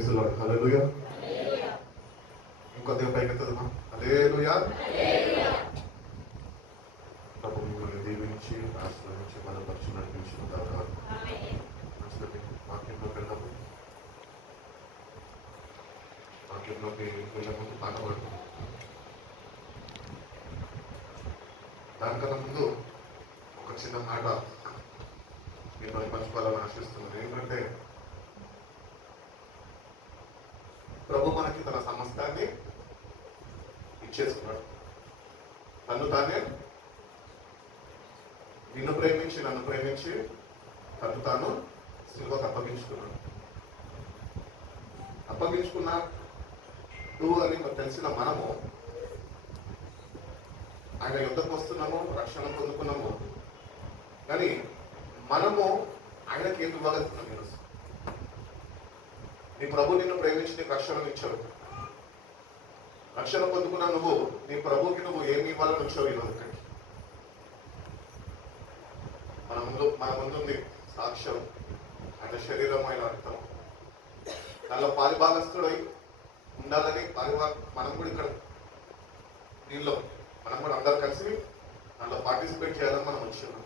Praise the lord. హల్లెలూయా. ఇంకొద్దిగా పైకి ఎత్తుదామా? హల్లెలూయా. ప్రభు మిమ్మల్ని దీవించి ఆశీర్వదించి బలపరిచి నడిపించిన దాకా వాక్యంలోకి వెళ్దాము. వాక్యంలోకి వెళ్ళే ముందు పాట పాడుతుంది. దానికన్నా ముందు ఒక చిన్న మాట మీతో పంచుకోవాలని ఆశిస్తున్నాను. ఏంటంటే ప్రభు మనకి తన సమస్తాన్ని ఇచ్చేసుకున్నాడు. తను తానే నిన్ను ప్రేమించి నన్ను ప్రేమించి తను తాను సిలువకు అప్పగించుకున్నాడు అని తెలిసిన మనము ఆయన యుద్ధకు వస్తున్నాము, రక్షణ పొందుకున్నాము. కానీ మనము ఆయనకి ఏం ఇవ్వగలుగుతున్నాం? ఈరోజు నీ ప్రభు నిన్ను ప్రేమించి నీకు రక్షణ ఇచ్చాడు. రక్షణ పొందుకున్నా నువ్వు నీ ప్రభుకి నువ్వు ఏమి ఇవ్వాలని వచ్చావు ఈరోజు ఇక్కడికి? మన ముందుంది సాక్ష్యం, ఆయన శరీరం, ఆయన రక్తం. దానిలో పాలిభాగస్తుడై ఉండాలని మనం కూడా ఇక్కడ దీనిలో మనం కూడా అందరు కలిసి దానిలో పార్టిసిపేట్ చేయాలని మనం వచ్చాము.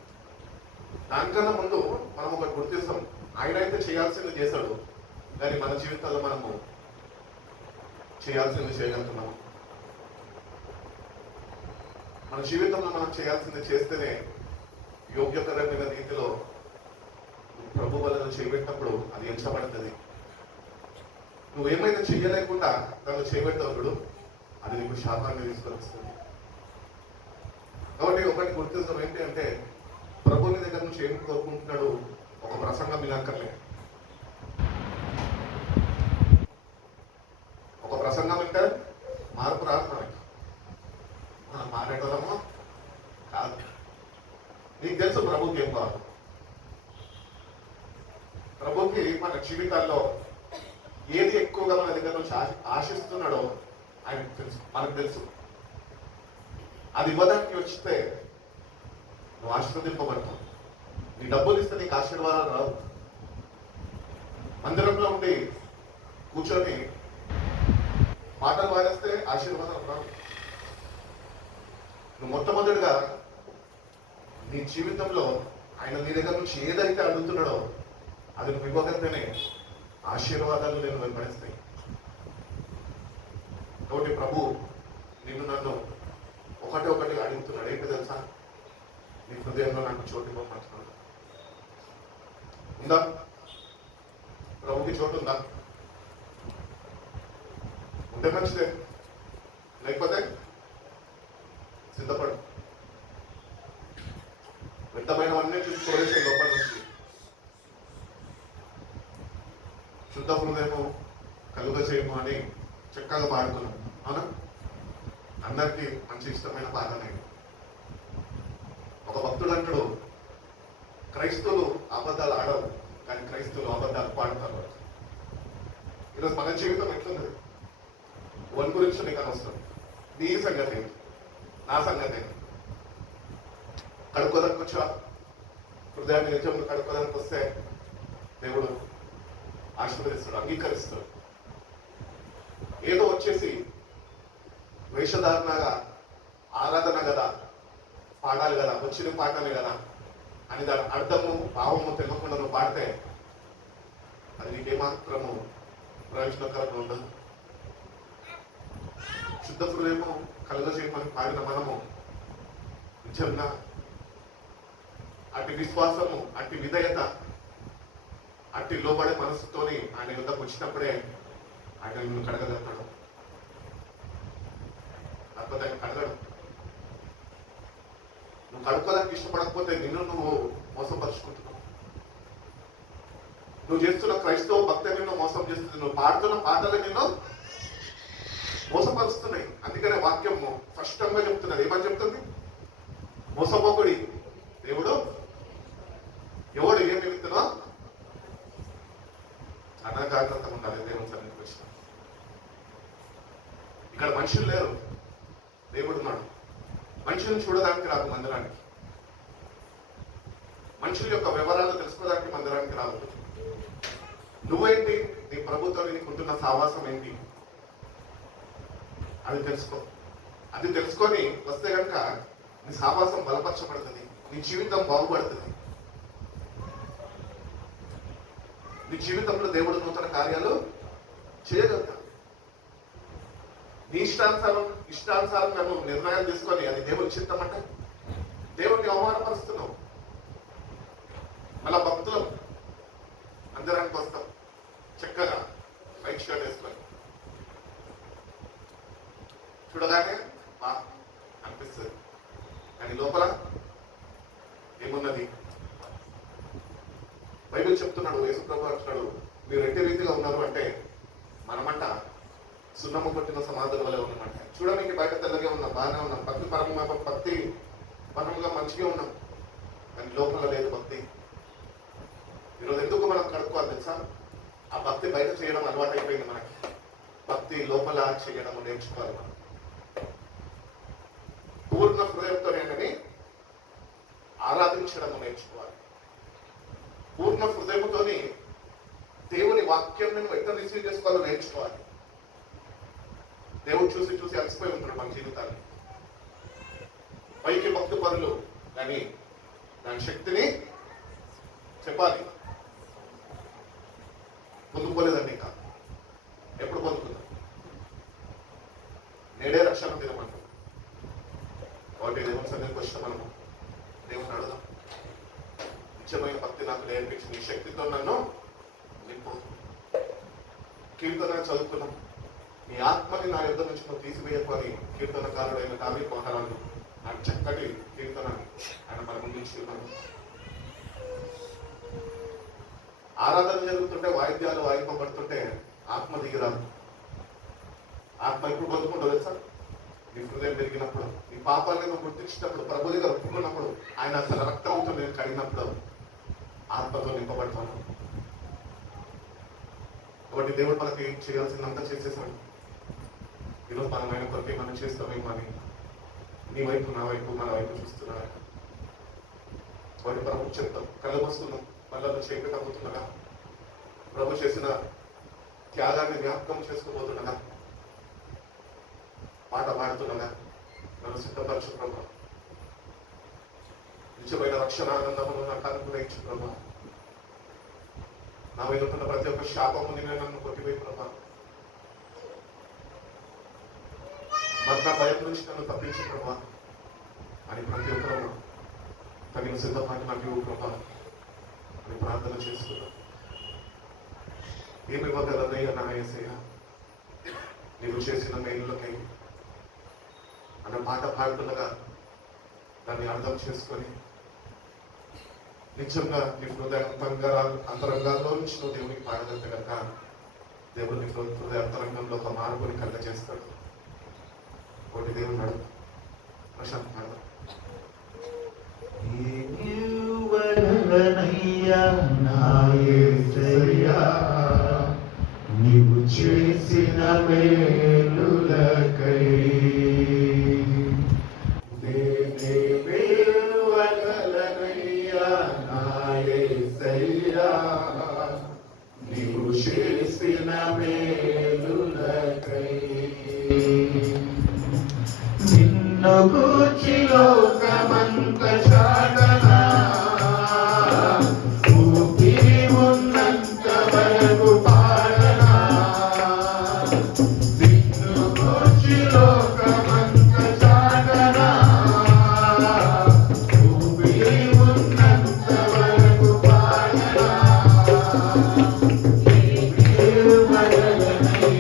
దానికన్నా ముందు మనం ఒకటి గుర్తిస్తాం, ఆయన అయితే చేయాల్సింది చేశాడు, కానీ మన జీవితాల్లో మనము చేయాల్సింది చేయగలుగుతున్నాము. మన జీవితంలో మనం చేయాల్సింది చేస్తేనే యోగ్యకరమైన రీతిలో ప్రభు వలన చేయబెట్టినప్పుడు అది ఎంచబడుతుంది. నువ్వేమైనా చెయ్యలేకుండా దాన్ని చేయబెట్టవుడు అది నీకు శాపాన్ని తీసుకొని వస్తుంది. కాబట్టి ఒకటి గుర్తిస్తాం, ఏంటి అంటే ప్రభుని దగ్గర నుంచి ఏం కోరుకుంటున్నాడు? ఒక ప్రసంగం వినక్కర్లే, ఒక ప్రసంగం వింటే మార్పు రాదు. మనం మారేటోళ్ళమో కాదు. నీకు తెలుసు ప్రభుకి ఏం కాదు. ప్రభుకి మన జీవితాల్లో ఏది ఎక్కువగా మన దగ్గర నుంచి ఆశిస్తున్నాడో ఆయనకు తెలుసు, మనకు తెలుసు. అది ఇవ్వడానికి వచ్చితే నువ్వు ఆశీర్వదింపబడతావు. నీ డబ్బులు ఇస్తే నీకు ఆశీర్వాదాలు రావు. మందిరంలో ఉండి కూర్చొని పాటలు పాడేస్తే ఆశీర్వాదాలు రావు. నువ్వు మొట్టమొదటిగా నీ జీవితంలో ఆయన నీ దగ్గర నుంచి ఏదైతే అడుగుతున్నాడో అది నువ్వు ఇవ్వగలిగితేనే ఆశీర్వాదాలు నేను వెంబడిస్తాయి. కాబట్టి ప్రభు నిన్ను నన్ను ఒకటి అడుగుతున్నాడు. ఏంటి తెలుసా? నీ హృదయంలో నాకు చోటు ఇవ్వమంటున్నాడు. ఉందా? ప్రభుకి చోటు ఉందా? ఉంటే మంచిదే, లేకపోతే సిద్ధపడు. వ్యర్థమైనవన్నీ చూసుకోలేసే లోపల నుంచి శుద్ధ హృదయము కలుగ చేయము అని చక్కగా పాడుకున్నాం. అవునా? అందరికీ మంచి ఇష్టమైన పాటనే. ఒక భక్తుడు అంటాడు, క్రైస్తవులు అబద్ధాలు ఆడవు, కానీ క్రైస్తవులు అబద్ధాలు పాడతారు. ఈరోజు మన జీవితం ఎట్లున్నది? వన్ గురించి నీకు అనవసరం. నీ సంగతి, నా సంగతి. కడుక్కోదానికి వచ్చా, హృదయాన్ని నిజంగా కడుక్కోదానికి వస్తే దేవుడు ఆశీర్వదిస్తాడు, అంగీకరిస్తాడు. ఏదో వచ్చేసి వేషధారణగా ఆరాధన కదా, పాడాలి కదా, వచ్చిన పాటలే కదా అని దాని అర్థము భావము తెలియకుండా నువ్వు పాడితే అది నీకేమాత్రము ప్రయోజనకరంగా ఉండదు. శుద్ధ హృదయము కలుగజేయమని పాడిన మనము నిజంగా అట్టి విశ్వాసము, అట్టి విధేయత, అట్టి లోబడే మనసుతోని ఆయన యుద్ధకు వచ్చినప్పుడే ఆయన నిన్ను కడగలుగుతాడు. లేకపోతే ఆయన కడగడు. నువ్వు కడుక్కోడానికి ఇష్టపడకపోతే నిన్ను నువ్వు మోసపరుచుకుంటున్నావు. నువ్వు చేస్తున్న క్రైస్తవ భక్తి నిన్ను మోసం చేస్తుంది. నువ్వు పాడుతున్న పాటలు నిన్ను మోసపరుస్తున్నాయి. అందుకనే వాక్యము స్పష్టంగా చెప్తున్నది. ఏమని చెప్తుంది? మోసపోకుడి, దేవుడు ఎవడు ఏం నిమిత్తనో అనగాగ్రత ఉండాలి. దేవుని సన్నిధికి వచ్చిన ఇక్కడ మనుషులు లేరు, దేవుడు ఉన్నాడు. మనుషులను చూడడానికి రాదు మందిరానికి, మనుషుల యొక్క వివరాలు తెలుసుకోవడానికి మందిరానికి రాదు. నువ్వేంటి, నీ ప్రభుతో నీకుంటున్న సావాసం ఏంటి, అది తెలుసుకో. అది తెలుసుకొని వస్తే కనుక నీ సావాసం బలపరచబడుతుంది, నీ జీవితం బాగుపడుతుంది, నీ జీవితంలో దేవుడు నూతన కార్యాలు చేయగలుగుతాడు. నీ ఇష్టానుసారం నువ్వు నిర్ణయాలు తీసుకొని అది దేవుని చిత్తం అంటే దేవుడిని అవమానపరుస్తున్నావు. మళ్ళా భక్తులం అందరానికి వస్తాం చక్కగా వైట్ షర్ట్ వేసుకొని, చూడగానే బా అనిపిస్తుంది, కానీ లోపల ఏమున్నది? బైబిల్ చెప్తున్నాడు, యేసుప్రభు అంటున్నాడు, మీరు ఎట్టి రీతిగా ఉన్నారు అంటే మనమంట సున్నము కొట్టిన సమాధుల వల్ల ఉన్నామంట. చూడడానికి బయట తెల్లగా ఉన్నాం, బాగానే ఉన్నాం, భక్తి పరంగా మంచిగా ఉన్నాం, కానీ లోపల లేదు భక్తి. ఈరోజు ఎందుకు మనం కడుక్కోవాలి తెలుసా? ఆ భక్తి బయట చేయడం అలవాటు అయిపోయింది మనకి, భక్తి లోపల చేయడం నేర్చుకోవాలి. మనం పూర్ణ హృదయంతో ఏంటని ఆరాధించడం నేర్చుకోవాలి. పూర్ణ హృదయంతోని దేవుని వాక్యం నువ్వు ఎట్లా రిసీవ్ చేసుకోవాలో నేర్చుకోవాలి. దేవుడు చూసి చూసి అలసిపోయి ఉంటాడు మన జీవితాన్ని. పైకి భక్తి పనులు కానీ దాని శక్తిని చెప్పాలి. పొందుకోలేదండి, ఇంకా ఎప్పుడు పొందుకుందాం? నేడే రక్షణ దినమంటాం కాబట్టి దేవుని సన్నిధికి వచ్చిన మనము దేవుని అడుగుదాం, నిత్యమైన భక్తి నాకు నేర్పించి నీ శక్తితో నన్ను నింపు. కీర్తన చదువుతున్నాం, నీ ఆత్మని నా యుద్ధ నుంచి నువ్వు తీసివేయకొని కీర్తనకారుడైన దావీదు మహారాజు నాకు చక్కటి కీర్తన ఆయన మన ముందు మనం ఆరాధన జరుగుతుంటే వాయిద్యాలు వాయింపబడుతుంటే ఆత్మ దిగిరాదు. ఆత్మ ఇప్పుడు పొందుకుంటూ తెలుసా? నీ హృదయం పెరిగినప్పుడు, నీ పాపాలను నువ్వు గుర్తించినప్పుడు, ప్రభు దగ్గర ఒప్పుకున్నప్పుడు, ఆయన అసలు రక్తంతో నేను కడిగినప్పుడు ఆత్మతో నింపబడతాను. కాబట్టి దేవుడు మనకి చేయాల్సిందంతా చేసేసాడు. ఈరోజు మనమైన కొరకే మనం చేస్తామేమో అని నీ వైపు నా వైపు మన వైపు చూస్తున్నాడు. వాటి ప్రభు చెప్తాం, కళ్ళు వస్తున్నాం, మళ్ళీ చేపి తగ్గుతుండగా ప్రభు చేసిన త్యాగాన్ని జ్ఞాపకం చేసుకోబోతుండగా పాట పాడుతుండగా నన్ను సిద్ధపరచు ప్రభు. నిజమైన రక్షణ ఆనందమును నాకు అనుగ్రహించు ప్రభు. నా మీద ఉన్న ప్రతి ఒక్క శాపముని నన్ను కొట్టిపోయి ప్రభు. మరణ భయం నుంచి నన్ను తప్పించు ప్రభు అని ప్రతి ఒక్కరు తగిన సిద్ధపాటు నాకు ఇవ్వు ప్రభు అని ప్రార్థన చేసుకున్నాను. ఏమి ఇవ్వగలనయ్యా నా యేసయ్య నీవు చేసిన మేలులకై అన్న పాట పాడుతుండగా దాన్ని అర్థం చేసుకొని నిజంగా నీ హృదయ అంతరంగాల్లో నుంచి నువ్వు దేవునికి పాడగలిగితే కనుక దేవుడు నీ హృదయ అంతరంగంలో ఒక మార్పుని కలుగ చేస్తాడు. ఒకటి దేవుడు నడు ప్రశాంత్ పాడదాం. నీవు చేసిన మేలులకై నీవు చేసిన మేలులకై నిన్ను గూర్చి లోకమంత సాగనా ఊపిరి ఉన్నంత వరకు పాడనా నిన్ను గూర్చి లోకమంత సాగనా ఊపిరి ఉన్నంత వరకు పాడనా నీవు మరగనయ్యా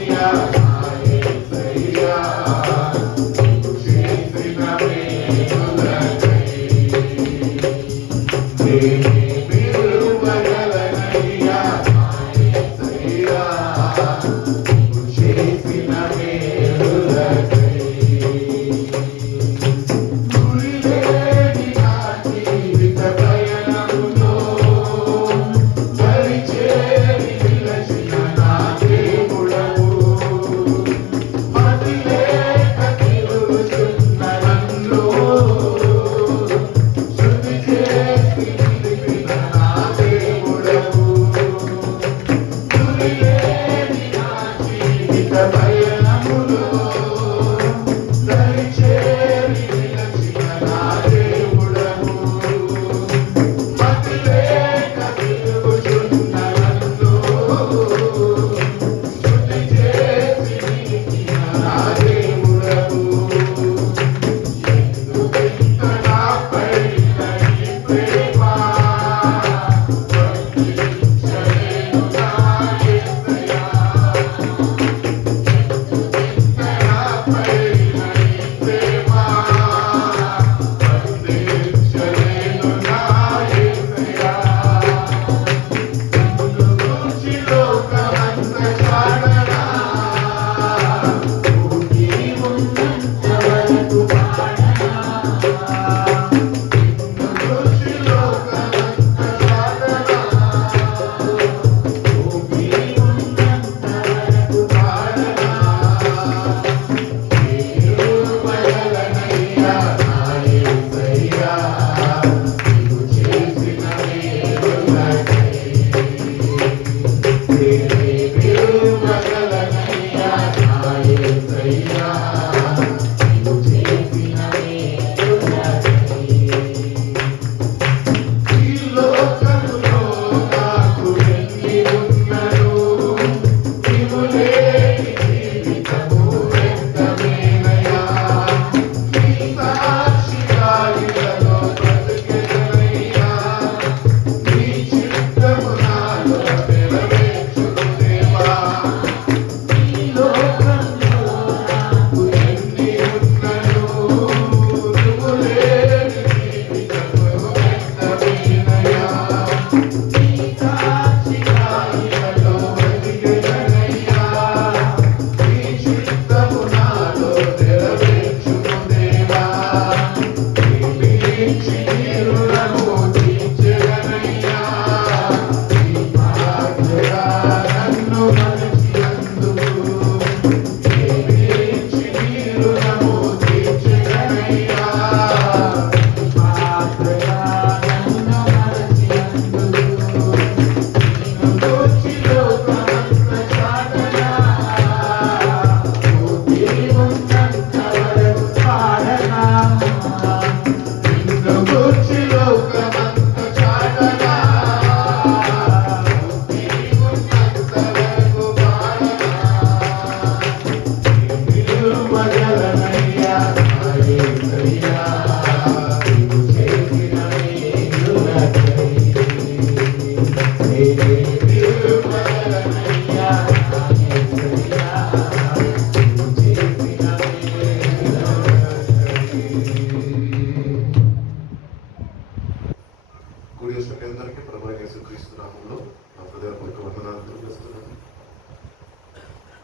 వచ్చిన మీ అందరికీ ప్రభు యేసుక్రీస్తు నామములో నా హృదయపూర్వక వందనాలు తెలియజేస్తున్నాను.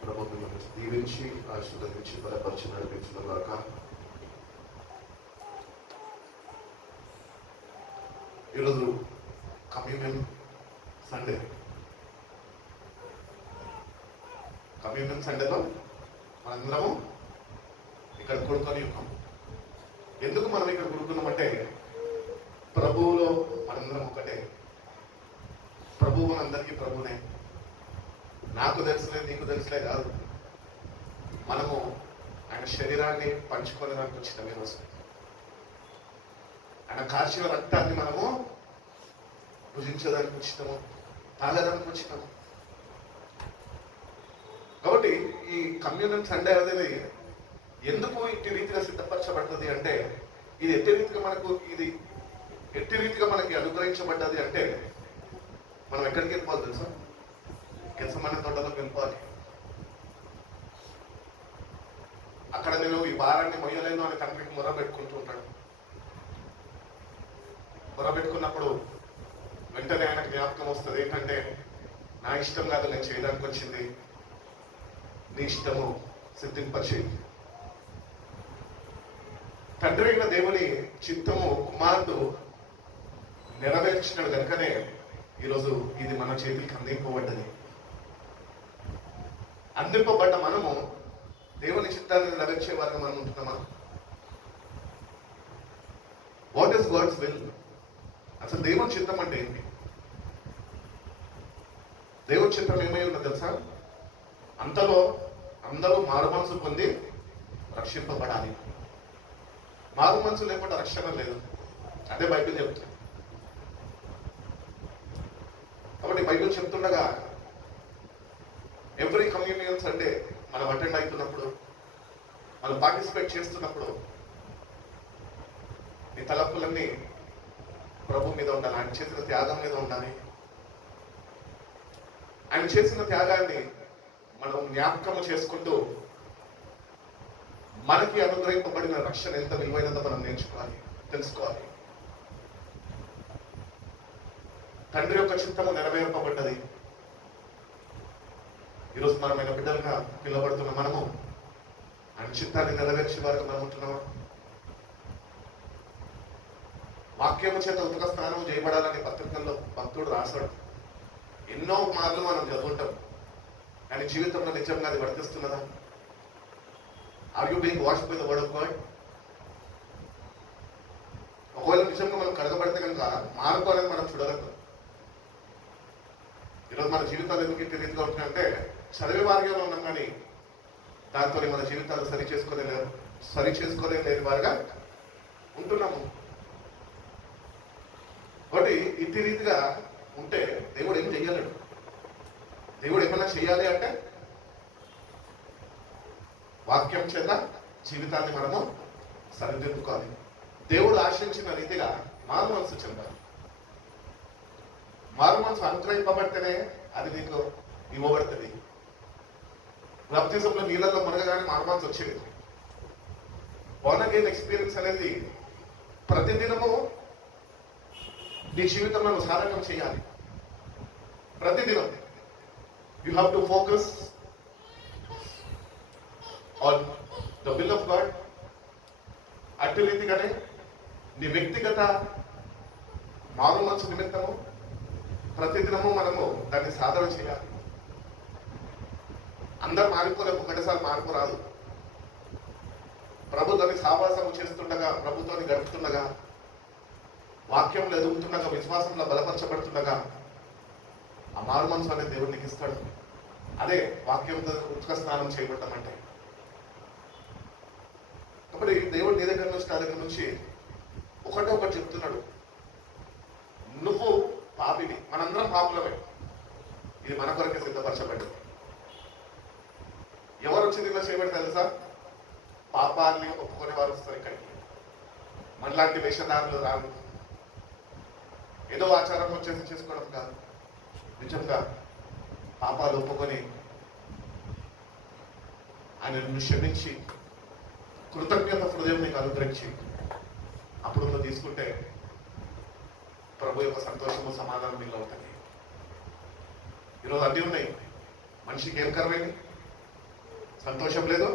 ప్రభు మిమ్మల్ని దీవించి ఆశీర్వదించి బలపరిచి నడిపించిన గాక. ఈరోజు కమ్యూనియన్ సండే. కమ్యూనియన్ సండేలో మనందరము ఇక్కడ కూడుకొని ఉన్నాం. ఎందుకు మనం ఇక్కడ కూడుకున్నామంటే ప్రభువులో మనందరం ఒకటే. ప్రభువు మనందరికీ ప్రభునే. నాకు తెలుసులే నీకు తెలుసులే కాదు, మనము ఆయన శరీరాన్ని పంచుకోవడానికి వచ్చిన ఈరోజు. ఆయన కార్చిన రక్తాన్ని మనము భుజించడానికి వచ్చినాము, తాగడానికి వచ్చినాము. కాబట్టి ఈ కమ్యూనియన్ సండే అనేది ఎందుకు ఇట్టి రీతిగా సిద్ధపరచబడుతుంది అంటే, ఇది ఎట్టి రీతిగా మనకి అనుగ్రహించబడ్డది అంటే, మనం ఎక్కడికి వెళ్ళిపోవాలి తెలుసా? గెత్సెమనే తోటలోకి వెళ్ళిపోవాలి. అక్కడ నేను ఈ భారాన్ని మొయ్యలేను అని తండ్రికి మొర పెట్టుకుంటూ ఉంటాడు. మొర పెట్టుకున్నప్పుడు వెంటనే ఆయనకు జ్ఞాపకం వస్తుంది ఏంటంటే, నా ఇష్టం కాదు నేను చేయడానికి వచ్చింది, నీ ఇష్టము సిద్ధింపచేయి. తండ్రి అయిన దేవుని చిత్తము కుమారుడు నెరవేర్చినాడు కనుకనే ఈరోజు ఇది మన చేతికి అందింపబడ్డది. అందింపబడ్డ మనము దేవుని చిత్తాన్ని నెరవేర్చే వారిగా మనం ఉంటున్నామా? What is God's will? అసలు దేవుని చిత్తం అంటే ఏంటి? దేవుని చిత్తం ఏమై ఉన్నది తెలుసా? అంతలో అందరూ మారు మనసు పొంది రక్షింపబడాలి. మారు మనసు లేకుండా రక్షణ లేదు. అదే బైబిల్ చెప్తుంది. కాబట్టి బైబిల్ చెప్తుండగా ఎవ్రీ కమ్యూనియన్ సండే మనం అటెండ్ అవుతున్నప్పుడు, మనం పార్టిసిపేట్ చేస్తున్నప్పుడు ఈ తలపులన్నీ ప్రభు మీద ఉండాలి. ఆయన చేసిన త్యాగం మీద ఉండాలి. ఆయన చేసిన త్యాగాన్ని మనం జ్ఞాపకము చేసుకుంటూ మనకి అనుగ్రహింపబడిన రక్షణ ఎంత విలువైనదో మనం నేర్చుకోవాలి, తెలుసుకోవాలి. తండ్రి యొక్క చిత్తము నెరవేర్పబడ్డది. ఈరోజు మనమైన బిడ్డలుగా పిలువబడుతున్న మనము ఆయన చిత్తాన్ని నెరవేర్చే వారికి మనం ఉంటున్నామా? వాక్యము చేత ఉతక స్నానం చేయబడాలని పత్రికల్లో భక్తుడు రాశాడు. ఎన్నో మార్లు మనం చదువుంటాం, కానీ జీవితంలో నిజంగా అది వర్తిస్తున్నదా? Are you being washed by the word of God? ఒకవేళ నిజంగా మనం కడగబడితే కనుక మార్పు అనేది మనం చూడగలుగుతాం. ఈరోజు మన జీవితాలు ఎందుకు ఇంటి రీతిగా ఉంటున్నాయంటే, చదివే మార్గంలో ఉన్నాం కానీ దాంతో మన జీవితాలు సరి చేసుకోలేని వారుగా ఉంటున్నాము. కాబట్టి ఇంటి రీతిగా ఉంటే దేవుడు ఏం చెయ్యలేడు. దేవుడు ఏమన్నా చెయ్యాలి అంటే వాక్యం చేత జీవితాన్ని మనము సరిదిద్దుకోవాలి. దేవుడు ఆశించిన రీతిగా మారు మనసు చెందాలి. మారు మనసు అనుగ్రహింపబడితేనే అది నీకు ఇవ్వబడుతుంది. బాప్తిజంలో నీళ్ళల్లో మునగగానే మారు మనసు వచ్చేది. బోర్న్ అగైన్ ఎక్స్పీరియన్స్ అనేది ప్రతిదినము నీ జీవితంలో నువ్వు సాధకం చేయాలి. ప్రతిదినం you have to focus on the will of God. అట్టి రీతిగానే నీ వ్యక్తిగత మారు మనసు నిమిత్తము ప్రతిదినము మనము దాన్ని సాధన చేయాలి. అందరు మారిపోలేము, ఒకటిసారి మార్పు రాదు. ప్రభుత్వాన్ని సావాసము చేస్తుండగా, ప్రభుత్వాన్ని గడుపుతుండగా, వాక్యంలో ఎదుగుతుండగా, విశ్వాసంలో బలపరచబడుతుండగా ఆ మారు మనసు అనేది దేవుడు నీకు ఇస్తాడు. అదే వాక్యంతో ఉత్క స్నానం చేయబడ్డం అంటే. కాబట్టి దేవుడు నీ దగ్గర నుంచి, నా దగ్గర నుంచి ఒకటి చెప్తున్నాడు. నువ్వు పాపిని, మనందరం పాపులమే. ఇది మన కొరకే సిద్ధపరచబడ్డది. ఎవరు వచ్చి దీనిలో చేయబడి తెలుసా? పాపాన్ని ఒప్పుకొని వారు వస్తారు ఇక్కడికి. మనలాంటి వేషధారులు రాదు. ఏదో ఆచారం వచ్చేసి చేసుకోవడం కాదు. నిజంగా పాపాలు ఒప్పుకొని ఆయన క్షమించి కృతజ్ఞత హృదయం నీకు అనుగ్రహించి అప్పుడు నువ్వు తీసుకుంటే ప్రభు యొక్క సంతోషము సమాధానం మీలో ఉంటుంది. ఈరోజు అన్నీ ఉన్నాయి. మనిషికి ఏం కరమైంది? సంతోషం లేదు,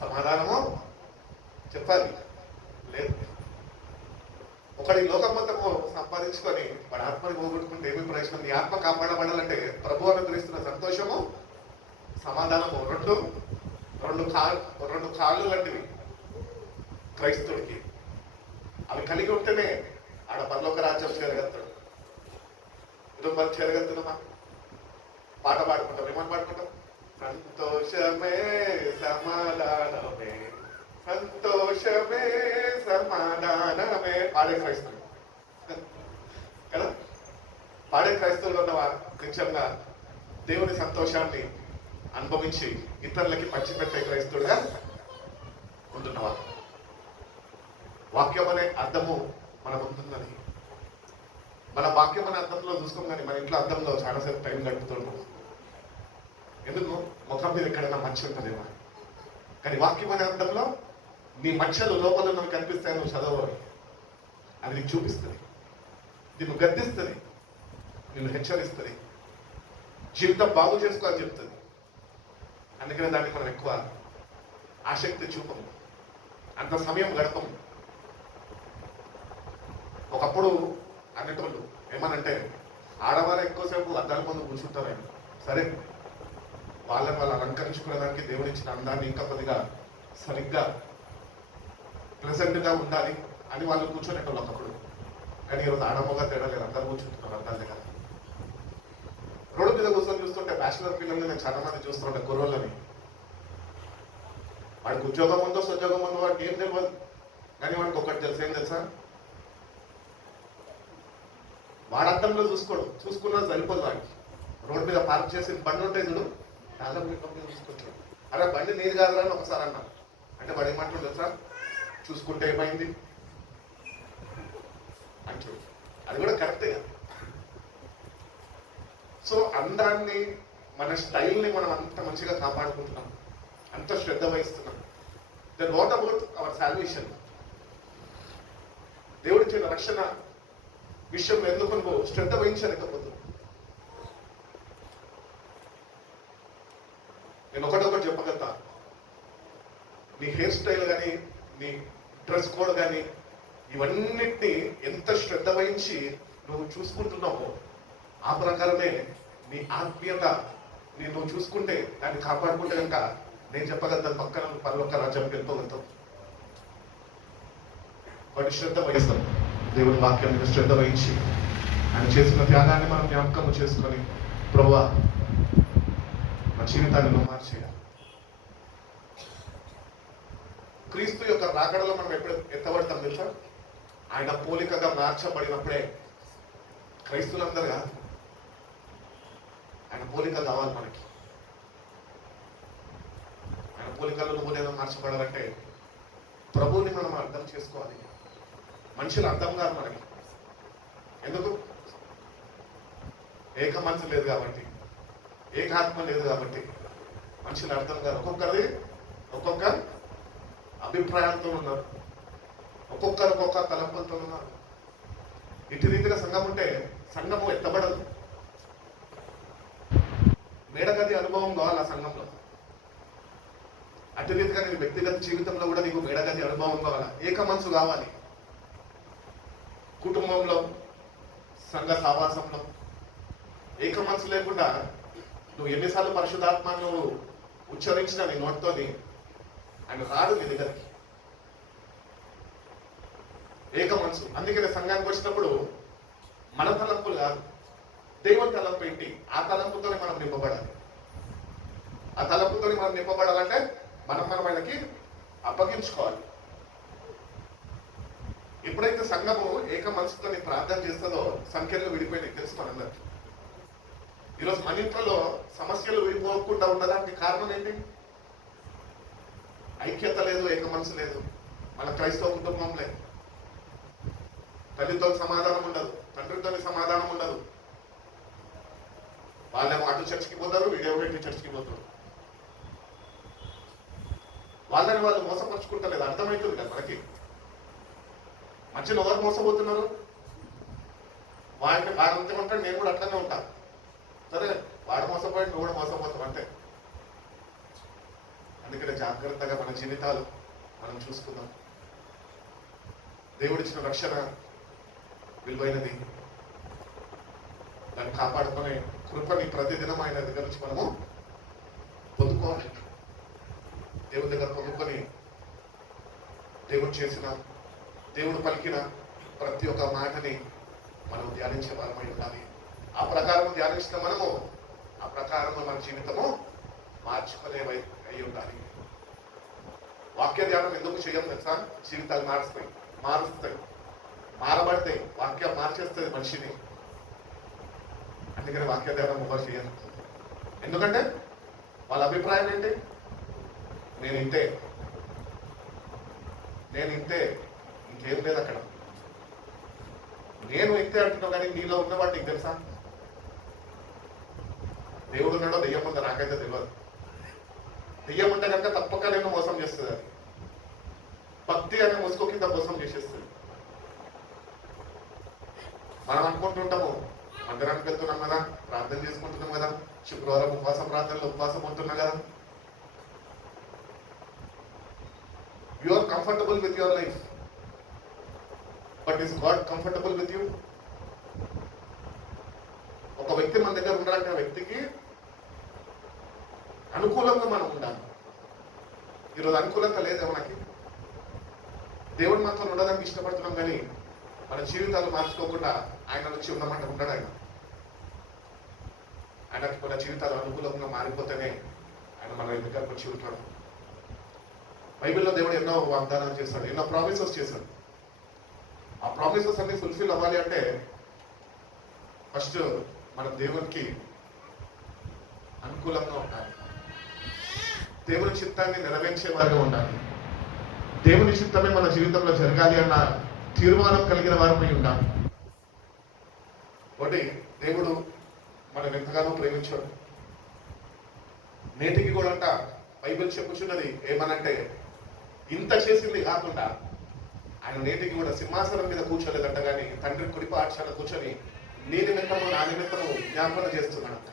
సమాధానము చెప్పాలి లేదు. ఒకటి లోకం మొత్తము సంపాదించుకొని వాడి ఆత్మని పోగొట్టుకుంటే ఏమి ప్రయోజనం? నీ ఆత్మ కాపాడబడాలంటే ప్రభు అనుగ్రహిస్తున్న సంతోషము సమాధానము రెండు కాళ్ళు లాంటివి క్రైస్తవుడికి. అవి కలిగి ఉంటేనే ఆడ పరలోక రాజ్యం చేరగలుగుతాడు. ఈరోజు మనం చేరగలుగుతున్నామా? పాట పాడుకుంటాం. ఏమని పాడుకుంటాం? సంతోషమే సమాధానమే, సంతోషమే సమాధానమే. పాడే క్రైస్తవులు కదా? పాడే క్రైస్తవులు ఉన్నవా? నిజంగా దేవుని సంతోషాన్ని అనుభవించి ఇతరులకి పంచిపెట్టే క్రైస్తవుడుగా ఉంటున్నవా? వాక్యం అనే అర్థము మన ముందున్నది. మన వాక్యం అనే అర్థంలో చూసుకోం, కానీ మన ఇంట్లో అర్థంలో చాలాసేపు టైం గడుపుతుంటాం. ఎందుకు? ముఖం మీద ఎక్కడైనా మచ్చ ఉంటుందేమో. కానీ వాక్యం అనే అర్థంలో నీ మచ్చలు లోపల నువ్వు కనిపిస్తాయి. నువ్వు చదవాలి, అది నీకు చూపిస్తుంది, నిన్ను గద్దిస్తుంది, నిన్ను హెచ్చరిస్తుంది, జీవితం బాగు చేసుకో అని చెప్తుంది. అందుకనే దాన్ని మనం ఎక్కువ ఆసక్తి చూపము, అంత సమయం గడపము. ఒకప్పుడు అనేటోళ్ళు ఏమనంటే ఆడవారు ఎక్కువసేపు అద్దాల ముందు కూర్చుంటారని. సరే, వాళ్ళని వాళ్ళు అలంకరించుకునేదానికి దేవుడు ఇచ్చిన అందాన్ని ఇంకా కొద్దిగా సరిగ్గా ప్లెజెంట్గా ఉండాలి అని వాళ్ళు కూర్చునేటోళ్ళు ఒకప్పుడు. కానీ ఈరోజు ఆడమ్మగా తేడా లేదు, అందరూ కూర్చుంటున్నారు అద్దాల దగ్గర. రోడ్డు మీద కూర్చొని చూస్తుంటే బ్యాచిలర్ పిల్లల్ని నేను చాలా మంది చూస్తుంటే కుర్రోళ్ళని. వాడికి ఉద్యోగం ఉందో సుద్యోగం ఉందో వాడికి ఏం తెలియదు, కానీ వాడికి ఒకటి తెలుసు. ఏం తెలుసా? వాడు అద్దంలో చూసుకున్నా సరిపోదు వాడికి. రోడ్డు మీద పార్క్ చేసి బండి ఉంటాయి చూడు, చాలా మీద చూసుకుంటాడు. అరే బండి నీది కాదురా అని ఒకసారి అన్నా అంటే వాడు ఏమంటాడు తెలుసా? చూసుకుంటే ఏమైంది అంటాడు. అది కూడా కరెక్టే. సో అందాన్ని, మన స్టైల్ని మనం అంత మంచిగా కాపాడుకుంటున్నాం, అంత శ్రద్ధ వహిస్తున్నాం. Then what about our salvation? దేవుడిచ్చిన రక్షణ విషయంలో ఎందుకు నువ్వు శ్రద్ధ వహించలేకపోతున్నావు? నేను ఒకటొకటి చెప్పగలుగుతా. నీ హెయిర్ స్టైల్ కానీ, నీ డ్రెస్ కోడ్ కానీ, ఇవన్నిటినీ ఎంత శ్రద్ధ వహించి నువ్వు చూసుకుంటున్నావో ఆ ప్రకారమే నీ ఆత్మీయత నువ్వు చూసుకుంటే, దాన్ని కాపాడుకుంటే కనుక నేను చెప్పగలుగుతాను పక్కన పరలోక రాజ్యానికి వెళ్ళిపోగలుగుతాం. వాటి శ్రద్ధ వహిస్తాం. దేవుని వాక్యం మీద శ్రద్ధ వహించి ఆయన చేసిన త్యాగాన్ని మనం జ్ఞాపకం చేసుకొని, ప్రభువా నా జీవితాన్ని నువ్వు మార్చేయాలి. క్రీస్తు యొక్క రాకడలో మనం ఎప్పుడు ఎత్తబడతాం తెలుసా? ఆయన పోలికగా మార్చబడినప్పుడే. క్రైస్తులందరూ కాదు, ఆయన పోలిక కావాలి మనకి. ఆయన పోలికల్లో నువ్వు నేను మార్చబడాలంటే ప్రభువుని మనం అర్థం చేసుకోవాలి. మనుషులు అర్థం కాదు మనకి. ఎందుకు? ఏక మనసు లేదు కాబట్టి, ఏకాత్మ లేదు కాబట్టి మనుషులు అర్థం కాదు. ఒక్కొక్కరి ఒక్కొక్క అభిప్రాయాలతో ఉన్నారు, ఒక్కొక్కరు ఒక్కొక్క తలంపులతో ఉన్నారు. ఇటు రీతిగా సంఘం ఉంటే సంఘము ఎత్తబడదు. మేడగది అనుభవం కావాలి ఆ సంఘంలో. అటు రీతిగా నీ వ్యక్తిగత జీవితంలో కూడా నీకు మేడగది అనుభవం కావాలా, ఏక మనసు కావాలి. కుటుంబంలో, సంఘ సావాసంలో ఏక మనసు లేకుండా నువ్వు ఎన్నిసార్లు పరిశుద్ధాత్మను నువ్వు ఉచ్చరించిన నీ నోటితోని ఆయన రాడు నీ దగ్గరికి. ఏక మనసు. అందుకనే సంఘానికి వచ్చినప్పుడు మన తలంపులు కాదు, దేవుని తలంపు ఏంటి, ఆ తలంపుతోనే మనం నింపబడాలి. ఆ తలంపుతోని మనం నింపబడాలంటే మనం ఆయనకి అప్పగించుకోవాలి. ఎప్పుడైతే సంఘము ఏక మనసుతో ప్రార్థన చేస్తుందో సంఖ్యలు విడిపోయినాయి తెలుసు మనందరికి. ఈరోజు మన ఇంట్లో సమస్యలు విడిపోకుండా ఉండడానికి కారణం ఏంటి? ఐక్యత లేదు, ఏక మనసు లేదు. మన క్రైస్తవ కుటుంబం లేదు. తల్లితో సమాధానం ఉండదు, తండ్రితో సమాధానం ఉండదు. వాళ్ళేమో అటు చర్చికి పోతారు, వీడేమో ఇటు చర్చికి పోతారు. వాళ్ళని వాళ్ళు మోసపరుచుకుంటలేదు. అర్థమవుతుంది కదా మనకి. మధ్యలో ఎవరు మోసపోతున్నారు? వాడంతే ఉంటాడు, నేను కూడా అట్లనే ఉంటాను. సరే, వాడు మోసపోయి నువ్వు కూడా మోసపోతావు అంతే. అందుకనే జాగ్రత్తగా మన జీవితాలు మనం చూసుకుందాం. దేవుడిచ్చిన రక్షణ విలువైనది, దాన్ని కాపాడుకునే కృపని ప్రతిదినం ఆయన దగ్గర నుంచి మనము పొందుకోవాలి. దేవుడి దగ్గర పొందుకొని దేవుడు చేసిన, దేవుడు పలికిన ప్రతి ఒక్క మాటని మనం ధ్యానించే వారమై ఉండాలి. ఆ ప్రకారం ధ్యానించిన మనము ఆ ప్రకారం మన జీవితము మార్చుకునే అయి ఉండాలి. వాక్య ధ్యానం ఎందుకు చేయం తెలుసా? జీవితాలు మారుస్తాయి, మారబడతాయి. వాక్యం మార్చేస్తుంది మనిషిని. అందుకని వాక్య ధ్యానం ఎవరు చేయరు. ఎందుకంటే వాళ్ళ అభిప్రాయం ఏంటి? నేను ఇంతే, ఇంకేం లేదు అక్కడ. నేను ఇంతే అంటున్నావు, కానీ నీలో ఉన్నవాడు నీకు తెలుసా? దేవుడు ఉన్నాడో దెయ్యం ఉందో నాకైతే తెలియదు. దెయ్యం ఉంటే కనుక తప్పక నేను మోసం చేస్తుంది. అది భక్తి అనే ముసుగు కింద మోసం చేసేస్తుంది. మనం అనుకుంటుంటాము, మందిరానికి వెళ్తున్నాం కదా, ప్రార్థన చేసుకుంటున్నాం కదా, శుక్రవారం ఉపవాసం ఉంటున్నాం కదా. You are comfortable with your life, but is God comfortable with you? ఒక వ్యక్తి మన దగ్గర ఉండాలంటే ఆ వ్యక్తికి అనుకూలంగా మనం ఉండాలి. ఈరోజు అనుకూలంగా లేదు మనకి. దేవుడు మనతో ఉండడానికి ఇష్టపడుతున్నాం, కానీ మన జీవితాలు మార్చుకోకుండా ఆయన నుంచి ఉండమంటే ఉండడు. ఆయనకి మన జీవితాలు అనుకూలంగా మారిపోతేనే ఆయన మన దగ్గరకు వచ్చి ఉంటాడు. బైబిల్లో దేవుడు ఎన్నో వాగ్దానాలు చేశాడు, ఎన్నో ప్రామిసెస్ చేశాడు. ఆ ప్రామిసెస్ అన్ని ఫుల్ఫిల్ అవ్వాలి అంటే ఫస్ట్ మనం దేవునికి అనుకూలంగా ఉండాలి. దేవుని చిత్తాన్ని నెరవేర్చే వారిగా ఉండాలి. దేవుని చిత్తమే మన జీవితంలో జరగాలి అన్న తీర్మానం కలిగిన వారిపై ఉండాలి. ఒకటి, దేవుడు మనం ఎంతగానో ప్రేమించాడు. నేటికి కూడా అంట బైబిల్ చెప్పుచున్నది ఏమనంటే, ఇంత చేసింది కాకుండా ఆయన నేటికి కూడా సింహాసనం మీద కూర్చోలేదంట, కానీ తండ్రి కుడి పాఠశాల కూర్చొని నీ నిమిత్తము నా నిమిత్తము జ్ఞాపన చేస్తున్నాడంట.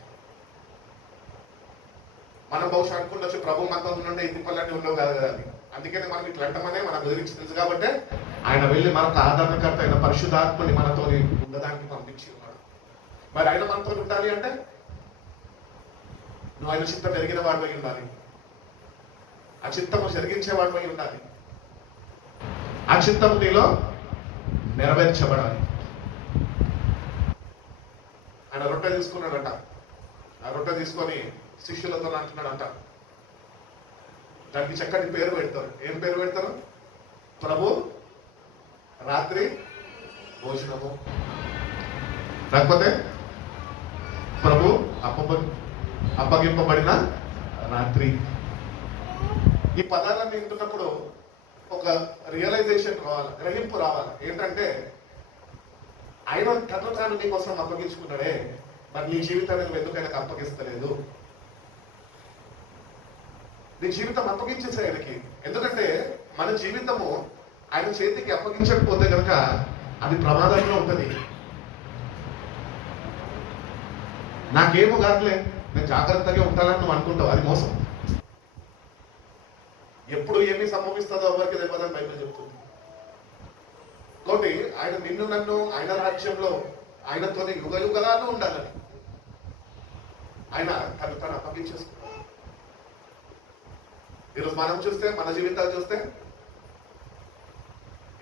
మనం బహుశా అనుకుంటొచ్చు, ప్రభు మనతో ఉండే ఈ తిప్పలన్నీ ఉండవు కాదు కదా. అందుకనే మనం ఇట్లా అంటామనే మన గురించి తెలుసు కాబట్టి ఆయన వెళ్ళి మనకు ఆదరణకర్త అయిన పరిశుద్ధాత్మని మనతో ఉండడానికి పంపించి ఉన్నాడు. మరి ఆయన మనతో ఉండాలి అంటే నువ్వు ఆయన చిత్తం ఎరిగిన వాడిపై ఉండాలి, ఆ చిత్తము జరిగించేవాడిపై ఉండాలి, ఆ చిత్తము నీలో నెరవేర్చబడాలి. ఆయన రొట్టె తీసుకున్నాడంట. ఆ రొట్టె తీసుకొని శిష్యులతో అంటున్నాడంట, దానికి చక్కటి పేరు పెడతారు. ఏం పేరు పెడతారు? ప్రభు రాత్రి భోజనము, లేకపోతే ప్రభు అప్పగింపబడిన రాత్రి. ఈ పదాలన్నీ వింటున్నప్పుడు ఒక రియలైజేషన్ రావాలి, గ్రహింపు రావాలి. ఏంటంటే ఆయన తను తాను నీకోసం అప్పగించుకున్నాడే, మరి నీ జీవితాన్ని నువ్వు ఎందుకు ఆయనకు అప్పగిస్తలేదు? నీ జీవితం అప్పగించేసే ఆయనకి. ఎందుకంటే మన జీవితము ఆయన చేతికి అప్పగించకపోతే కనుక అది ప్రమాదంలో ఉంటుంది. నాకేమో కాదులే, నేను జాగ్రత్తగా ఉంటానని నువ్వు అనుకుంటావు, అది మోసం. ఎప్పుడు ఏమి సంభవిస్తుందో ఎవరికి తెలియదని బైబిల్ చెప్తుంది. కాబట్టి ఆయన నిన్ను నన్ను ఆయన రాజ్యంలో ఆయనతో యుగయుగాలు ఉండాలని ఆయన తను అప్పగించేసుకున్నాడు. ఈరోజు మనం చూస్తే, మన జీవితాలు చూస్తే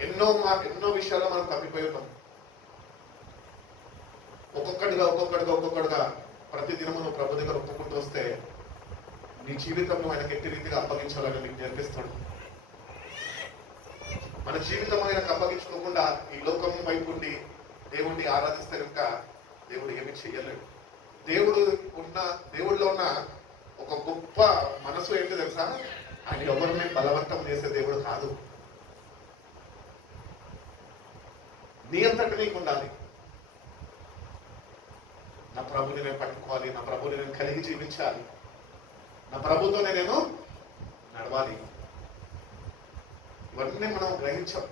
ఎన్నో విషయాల్లో మనం తప్పిపోయి ఉన్నాం. ఒక్కొక్కడిగా ప్రతి దినము నువ్వు ప్రభు దగ్గర ఒప్పుకుంటూ వస్తే నీ జీవితం నువ్వు ఆయనకు ఎట్టి రీతిగా అప్పగించాలని నీకు నేర్పిస్తాడు. మన జీవితం ఆయనకు అప్పగించుకోకుండా ఈ లోకం వైపు ఉండి దేవుణ్ణి ఆరాధిస్తే కనుక దేవుడు ఏమి చెయ్యలేడు. దేవుడిలో ఉన్న ఒక గొప్ప మనసు ఏంటి తెలుసా? ఆయన ఎవరిని బలవంతం చేసే దేవుడు కాదు. నీ అంతటి నీకు ఉండాలి. నా ప్రభుని నేను పట్టుకోవాలి, నా ప్రభుని నేను కలిగి జీవించాలి, నా ప్రభుతోనే నేను నడవాలి. ఇవన్నీ మనం గ్రహించాం.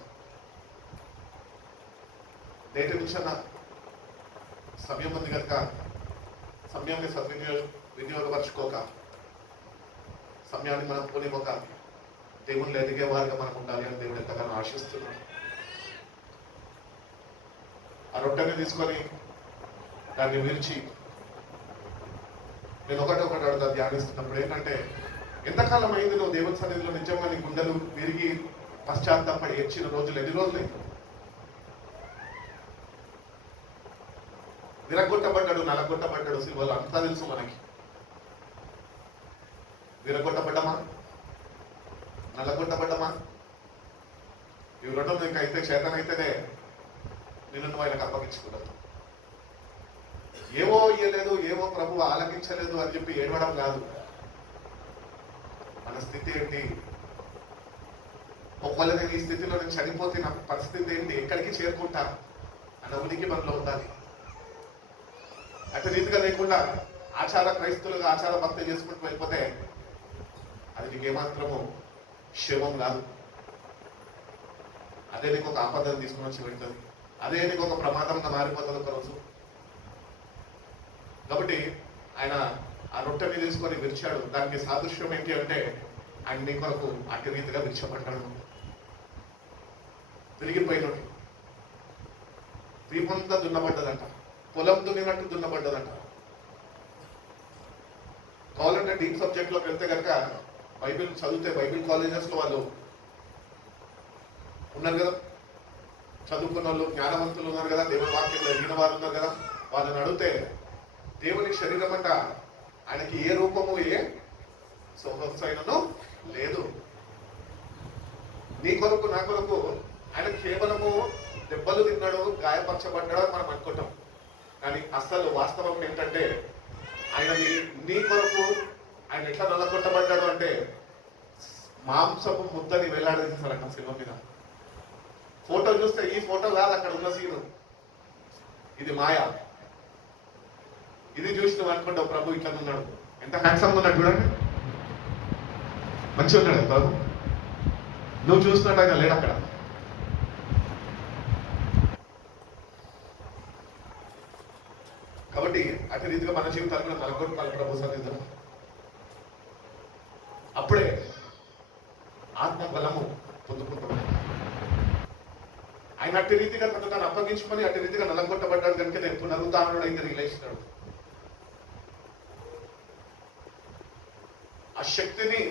నేటి నుంచి సమయం ఉంది కనుక సమయాన్ని వినియోగపరచుకోక సమయాన్ని మనం పోనివ్వక దేవుళ్ళు ఎదిగే వారిగా మనం ఉండాలి అని దేవుడు ఎంతగానో ఆశిస్తున్నాడు. ఆ రొట్టెని తీసుకొని దాన్ని విరిచి నేను ఒకటి అడుగుతా ధ్యానిస్తున్నప్పుడు ఏంటంటే, ఎంతకాలం అయింది నువ్వు దేవుని సన్నిధిలో నిజంగా నీ గుండెలు విరిగి పశ్చాత్తాపడి ఏడ్చిన రోజులు ఎన్ని రోజులే? విరగొట్టబడ్డాడు, నలగొట్టబడ్డాడు సిల్వలో, అంతా తెలుసు మనకి. విరగొట్టబడ్డమా, నలగొట్టబడ్డమా? ఇవి రెండు నీకు అయితే చేతనైతేనే నిన్ను నువ్వు ఆయనకు అప్పగించుకున్నావు. ఏవో ఇయ్యలేదు, ఏవో ప్రభు ఆలకించలేదు అని చెప్పి ఏడవడం కాదు. మన స్థితి ఏంటి? ఒకవేళ నేను ఈ స్థితిలో నేను చనిపోతే నా పరిస్థితి ఏంటి, ఎక్కడికి చేరుకుంటా అన్న ఉనికి మనలో ఉండాలి. అటు రీతిగా లేకుండా ఆచార క్రైస్తులుగా ఆచార భక్తి చేసుకుంటూ వెళ్ళిపోతే అది నీకు ఏమాత్రము క్షేమం కాదు. అదే నీకు ఒక ఆపదను తీసుకుని వచ్చి పెడుతుంది. అదే నీకు ఒక ప్రమాదంగా మారిపోతుంది ఒక రోజు. కాబట్టి ఆయన ఆ రొట్టెని తీసుకొని విరిచాడు. దానికి సాదృశ్యం ఏంటి అంటే, ఆయన నీ కొరకు అటు రీతిగా విరిచబడ్డాడు. తిరిగిపోయినట్టు దీపంతా దున్నబడ్డదంట, పొలం దున్నినట్టు దున్నబడ్డదంట. కావాలంటే డీప్ సబ్జెక్ట్ లోకి వెళ్తే కనుక బైబిల్ చదివితే బైబిల్ కాలేజెస్ లో వాళ్ళు ఉన్నారు కదా, చదువుకున్న వాళ్ళు, జ్ఞానవంతులు ఉన్నారు కదా, దేవుని వాక్యంలో ఎదిగిన వారు ఉన్నారు కదా, వాళ్ళని అడిగితే దేవుని శరీరం అంట ఆయనకి ఏ రూపము ఏ సొగసైనను లేదు. నీ కొరకు నా కొరకు ఆయన కేవలము దెబ్బలు తిన్నాడు, గాయపరచబడ్డాడు అని మనం అనుకుంటాం. కానీ అసలు వాస్తవం ఏంటంటే, ఆయన నీ కొరకు ఆయన ఎట్లా నల్లగొట్టబడ్డాడు అంటే, మాంసపు ముద్దని వేలాడదీశారంట శిలువ మీద. ఫోటో చూస్తే ఈ ఫోటో కాదు అక్కడ ఉన్న సీను, ఇది మాయా. ఇది చూసి నువ్వు అనుకుంటావు ప్రభు ఇట్లా ఉన్నాడు, ఎంత హ్యాండ్సమ్ ఉన్నాడు చూడండి, మంచిగా ఉన్నాడు ప్రభు. నువ్వు చూసినట్టు ఆయన లేడు అక్కడ. కాబట్టి అటు రీతిగా మన జీవితాలు కూడా నలగొట్టాలి ప్రభు సన్నిధిలో. అప్పుడే ఆత్మ బలము పొందుకుంటాం. ఆయన అట్టి రీతిగా తను అప్పగించుకొని అట్టి రీతిగా నలగొట్టబడ్డాడు కనుక నేను పునరుద్ధారణుడు అయితే రిలేషనాడు. ఆ శక్తిని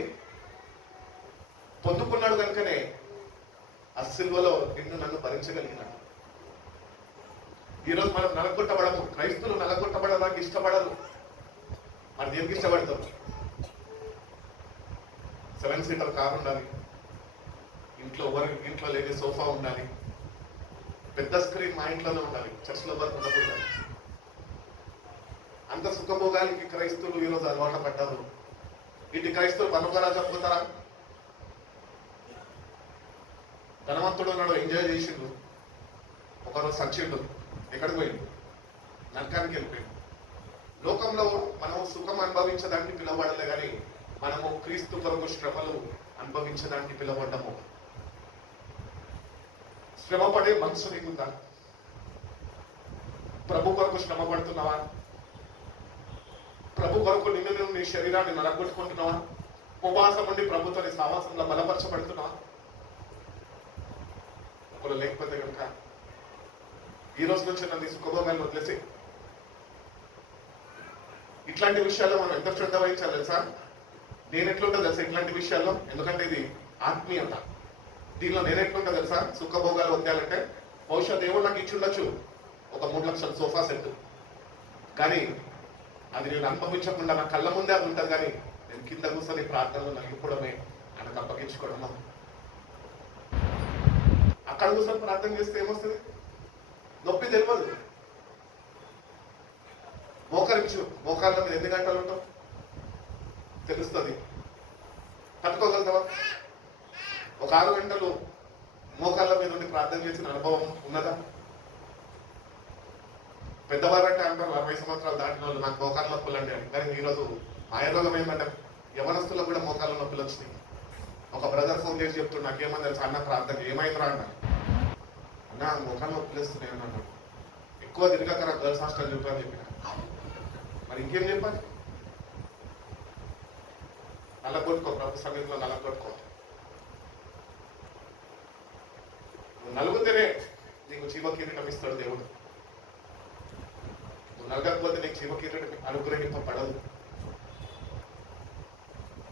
పొందుకున్నాడు కనుకనే ఆ సిల్వలో నిన్ను నన్ను భరించగలిగినాడు. ఈరోజు మనం నలగొట్టబడము. క్రైస్తువులు నలగొట్టబడడానికి ఇష్టపడరు. మరి దేనికి ఇష్టపడతారు? 7 సీటర్ కారు ఉండాలి, ఇంట్లో లేని సోఫా ఉండాలి, పెద్ద స్క్రీన్ మా ఇంట్లోనే ఉండాలి, చర్చిలో వరకు ఉండకూడదు. అంత సుఖభోగానికి క్రైస్తువులు ఈరోజు అలవాటు పడ్డారు. వీటి క్రైస్తువులు పనుకరా చంపుతారా? ధనవంతుడు ఉన్నాడు, ఎంజాయ్ చేసిండు, ఒకరోజు సచ్చిండు, ఎక్కడికి పోయిండు? నరకానికి వెళ్ళిపోయిండు. లోకంలో మనం సుఖం అనుభవించడానికి పిలువబడలే కానీ మనము క్రీస్తు కొరకు శ్రమలు అనుభవించడానికి పిలువబడ్డము. శ్రమ పడే మనసు నీకుందా? ప్రభు కొరకు శ్రమ పడుతున్నావా? ప్రభు కొరకు నిన్ను నీ శరీరాన్ని నలగొట్టుకుంటున్నావా? ఉపవాసం ఉండి ప్రభుత్వ నీ సావాసంలో బలపరచబడుతున్నావా? ఒకరు లేకపోతే కనుక ఈ రోజు నుంచి నన్ను సుఖభోగాన్ని వదిలేసి ఇట్లాంటి విషయాల్లో మనం ఎంత శ్రద్ధ వహించాలి తెలుసా? నేను ఎట్లుంటా తెలుసా ఇట్లాంటి విషయాల్లో? ఎందుకంటే ఇది ఆత్మీయత. దీనిలో నేను ఎట్లుంటా తెలుసా? సుఖభోగాలు వద్దాలంటే బహుశా దేవుడు నాకు ఇచ్చి ఉండొచ్చు ఒక 3 లక్షల సోఫా సెట్, కానీ అది నేను అనుభవించకుండా నా కళ్ళ ముందే అది ఉంటుంది. కానీ నేను కింద కూర్చొని ప్రార్థనలు నలిగిపోవడమే, ఆయనకు అప్పగించుకోవడమా. అక్కడ కూర్చొని ప్రార్థన చేస్తే ఏమొస్తుంది? నొప్పి తెలియదు. మోకరించు, మోకాళ్ళ మీద ఎన్ని గంటలు ఉంటావు తెలుస్తుంది. తట్టుకోగలుగుతావా? ఒక 6 గంటలు మోకాళ్ళ మీద ఉండి ప్రార్థన చేసిన అనుభవం ఉన్నదా? పెద్దవారంటే అంటారు 60 సంవత్సరాలు దాటిన వాళ్ళు నాకు మోకాళ్ళ నొప్పులు అంటే. కానీ ఈరోజు ఆయుర్వేదం ఏంటంటే యవనస్తులకు కూడా మోకాళ్ళ నొప్పులు వచ్చినాయి. ఒక బ్రదర్ ఫోన్ చేసి చెప్తున్నా, నాకేమని తెలుసు అన్న ప్రార్థన ఏమైందిరా అన్న. అన్న ముఖాన్ని ఒప్పిలేస్తున్నాయి అన్నాడు. ఎక్కువ తిరగకరా గర్ల్స్ హాస్టల్ చెప్పా అని చెప్పిన. మరి ఇంకేం చెప్పాలి? నల్లగొట్టుకో, ప్రభు సమయంలో నల్లగొట్టుకో. నువ్వు నలుగుతేనే నీకు జీవ కిరీటం ఇస్తాడు దేవుడు. నువ్వు నలగకపోతే నీకు జీవ కిరీటం అనుగ్రహింపబడదు.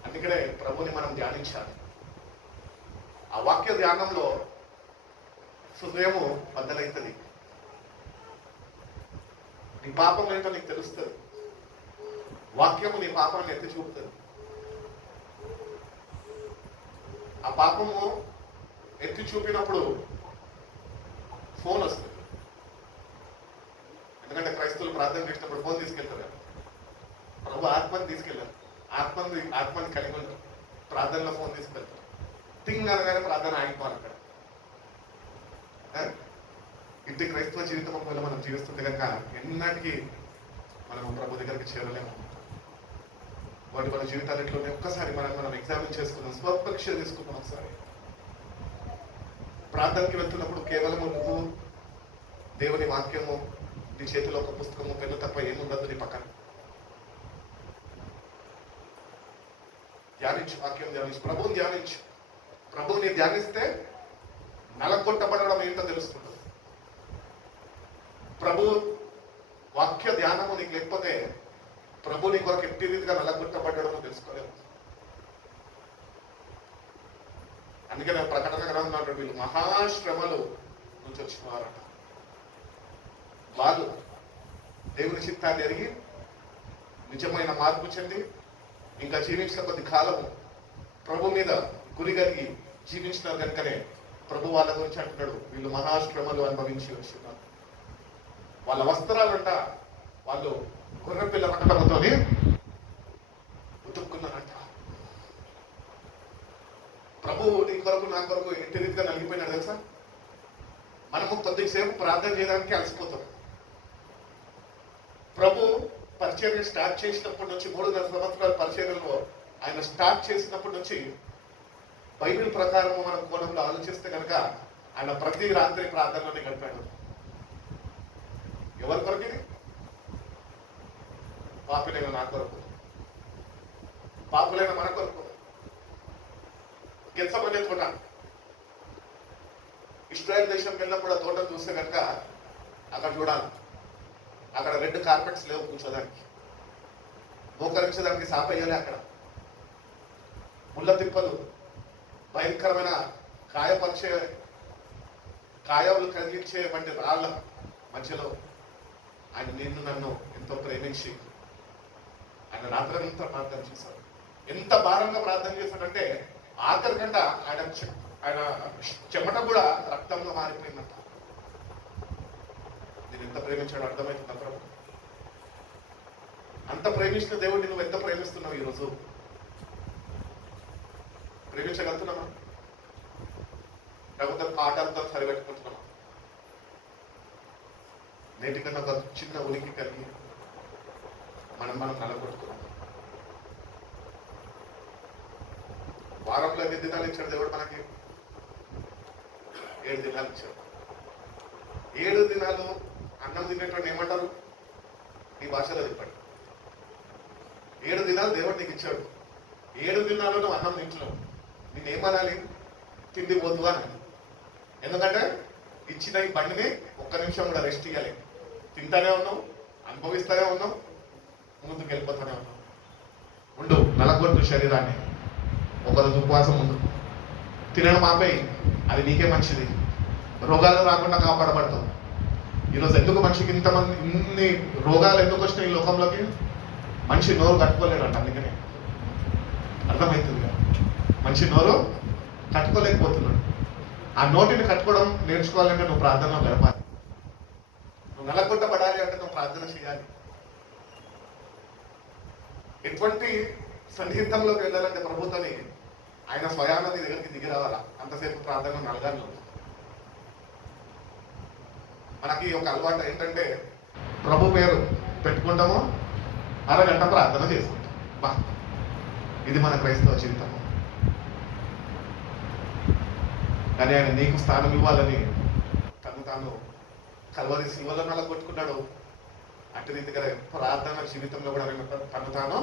అందుకనే ప్రభుని మనం ధ్యానించాలి. ఆ వాక్య ధ్యానంలో హృదయము బద్దలవుతుంది. నీ పాపం ఏంటో నీకు తెలుస్తుంది. వాక్యము నీ పాపాన్ని ఎత్తి చూపుతుంది. ఆ పాపము ఎత్తి చూపినప్పుడు ఫోన్ వస్తుంది. ఎందుకంటే క్రైస్తవులు ప్రార్థన చేసినప్పుడు ఫోన్ తీసుకెళ్తారు కదా. ప్రభు ఆత్మని తీసుకెళ్ళారు. ఆత్మని కలిగి ఉంటారు. ప్రార్థనలో ఫోన్ తీసుకెళ్తారు. థింగ్ అనగానే ప్రార్థన ఆగిపోవాలి అక్కడ. ఇంటి క్రైస్తవ జీవితం ఒకవేళ మనం జీవిస్తుంది కనుక ఎన్నటికీ మనం ప్రభు దగ్గరికి చేరలేము. వాటి మన జీవితాలు ఎట్లా ఉన్నాయి ఒక్కసారి మనం ఎగ్జామిన్ చేసుకుందాం, స్వపరీక్ష తీసుకుందాం. ఒకసారి ప్రార్థనకి వెళ్తున్నప్పుడు కేవలం నువ్వు దేవుని వాక్యము, నీ చేతిలో ఒక పుస్తకము, పెన్ను తప్ప ఏముండదు నీ పక్కన. ధ్యానించు, వాక్యం ధ్యానించు, ప్రభువుని ధ్యానించు. ప్రభువుని ధ్యానిస్తే నలగొట్టబడడం ఏంటో తెలుసుకుంటుంది. ప్రభు వాక్య ధ్యానము నీకు లేకపోతే ప్రభు నీ కొరకు ఎట్టి రీతిగా నలగొట్టబడడం తెలుసుకోలేదు. అందుకనే ప్రకటన గ్రంథంలో వీళ్ళు మహాశ్రమలు నుంచి వచ్చినారట. వాళ్ళు దేవుని చిత్తాన్ని ఎరిగి నిజమైన మార్పు చెంది ఇంకా జీవించిన కొద్ది కాలము ప్రభు మీద గురి కలిగి జీవించినారు కనుకనే ప్రభు వాళ్ళ గురించి అంటున్నాడు, వీళ్ళు మహాశ్రమలు అనుభవించి వచ్చినారు. వాళ్ళ వస్త్రాలంట వాళ్ళు గొర్రెపిల్ల రక్తంతో ఉతుక్కున్నారంట. ప్రభు నీ కొరకు నా కొరకు ఎట్టి రీతిగా నలిగిపోయినాడు తెలుసా. మనము కొద్దిసేపు ప్రార్థన చేయడానికి అలసిపోతాం. ప్రభు పరిచర్య స్టార్ట్ చేసినప్పటి నుంచి 3.5 సంవత్సరాల పరిచర్యలో ఆయన స్టార్ట్ చేసినప్పటి నుంచి బైబిల్ ప్రకారం మనం కోణంలో ఆలోచిస్తే కనుక ఆయన ప్రతి రాత్రి ప్రార్థనలోనే గడిపాడు. ఎవరి కొరకు? పాపులైన నా కొరకు, పాపులైన మన కొరకు. గెత్సమనే తోట, ఇస్రాయల్ దేశంకి వెళ్ళినప్పుడు ఆ తోటను చూస్తే కనుక అక్కడ చూడాలి. అక్కడ రెడ్ కార్పెట్స్ లేవు కూర్చోడానికి, మోకరించడానికి సాపయ్యాలి. అక్కడ ముళ్ళ తిప్పలు, భయంకరమైన కాయలు కదిలించే వంటి రాళ్ళ మధ్యలో ఆయన నిన్ను నన్ను ఎంతో ప్రేమించి ఆయన రాత్రంతా ప్రార్థన చేశాడు. ఎంత భారంగా ప్రార్థన చేశాడంటే ఆఖరి గంట ఆయన చెమట కూడా రక్తంలో మారిపోయిందంట. నేను ఎంత ప్రేమించాడు అర్థమవుతుందా ప్రభు? అంత ప్రేమించిన దేవుడిని నువ్వు ఎంత ప్రేమిస్తున్నావు ఈరోజు? ప్రేమించగలుగుతున్నామా? లేకపోతే పాఠాలతో సరిపెట్టుకుంటున్నామా? నేటికన్నా ఒక చిన్న ఉనికి కలిగి మనం నలగొట్టుకున్నాం. వారంలో 8 దినాలు ఇచ్చాడు దేవుడు మనకి. 7 దినాలు ఇచ్చాడు. 7 దినాలు అన్నం తినేటువంటి ఏమంటారు ఈ భాషలో చెప్పండి? 7 దినాలు దేవుడు నీకు ఇచ్చాడు. 7 దినాలు నువ్వు అన్నం తింటున్నావు. నేనేమనాలి? తిండి పోతు అని. ఎందుకంటే ఇచ్చిన ఈ బండిని ఒక్క నిమిషం కూడా రెస్ట్ ఇవ్వాలి. తింటానే ఉన్నావు, అనుభవిస్తానే ఉన్నావు, ముందుకు వెళ్ళిపోతానే ఉన్నావు. ఉండు, నలగొట్టు శరీరాన్ని. ఒకరోజు ఉపవాసం ఉండు, తినడం ఆపేయి. అది నీకే మంచిది. రోగాలు రాకుండా కాపాడబడతావు. ఈరోజు ఎందుకు మనిషికి ఇన్ని రోగాలు ఎందుకు వచ్చినాయి ఈ లోకంలోకి? మనిషి నోరు కట్టుకోలేడంట. అందుకనే అర్థమవుతుంది కదా, మనిషి నోరు కట్టుకోలేకపోతున్నాడు. ఆ నోటిని కట్టుకోవడం నేర్చుకోవాలంటే నువ్వు ప్రార్థనలో గడపాలి. నువ్వు నలగొట్టబడాలి అంటే నువ్వు ప్రార్థన చేయాలి. ఎటువంటి సన్నిహితంలోకి వెళ్ళాలంటే ప్రభుత్వని ఆయన స్వయాన నీ దగ్గరికి దిగి రావాలా. అంతసేపు ప్రార్థన నలగాలి. మనకి ఒక అలవాటు ఏంటంటే ప్రభు పేరు పెట్టుకుంటాము, అరగంట ప్రార్థన చేసుకుంటాం. బా, ఇది మన క్రైస్తవ జీవితము. కానీ ఆయన నీకు స్థానం ఇవ్వాలని తను తాను కల్వరి శిలువలో నలగొట్టుకున్నాడు, అటు రీతిగా ప్రార్థన జీవితంలో కూడా తను తాను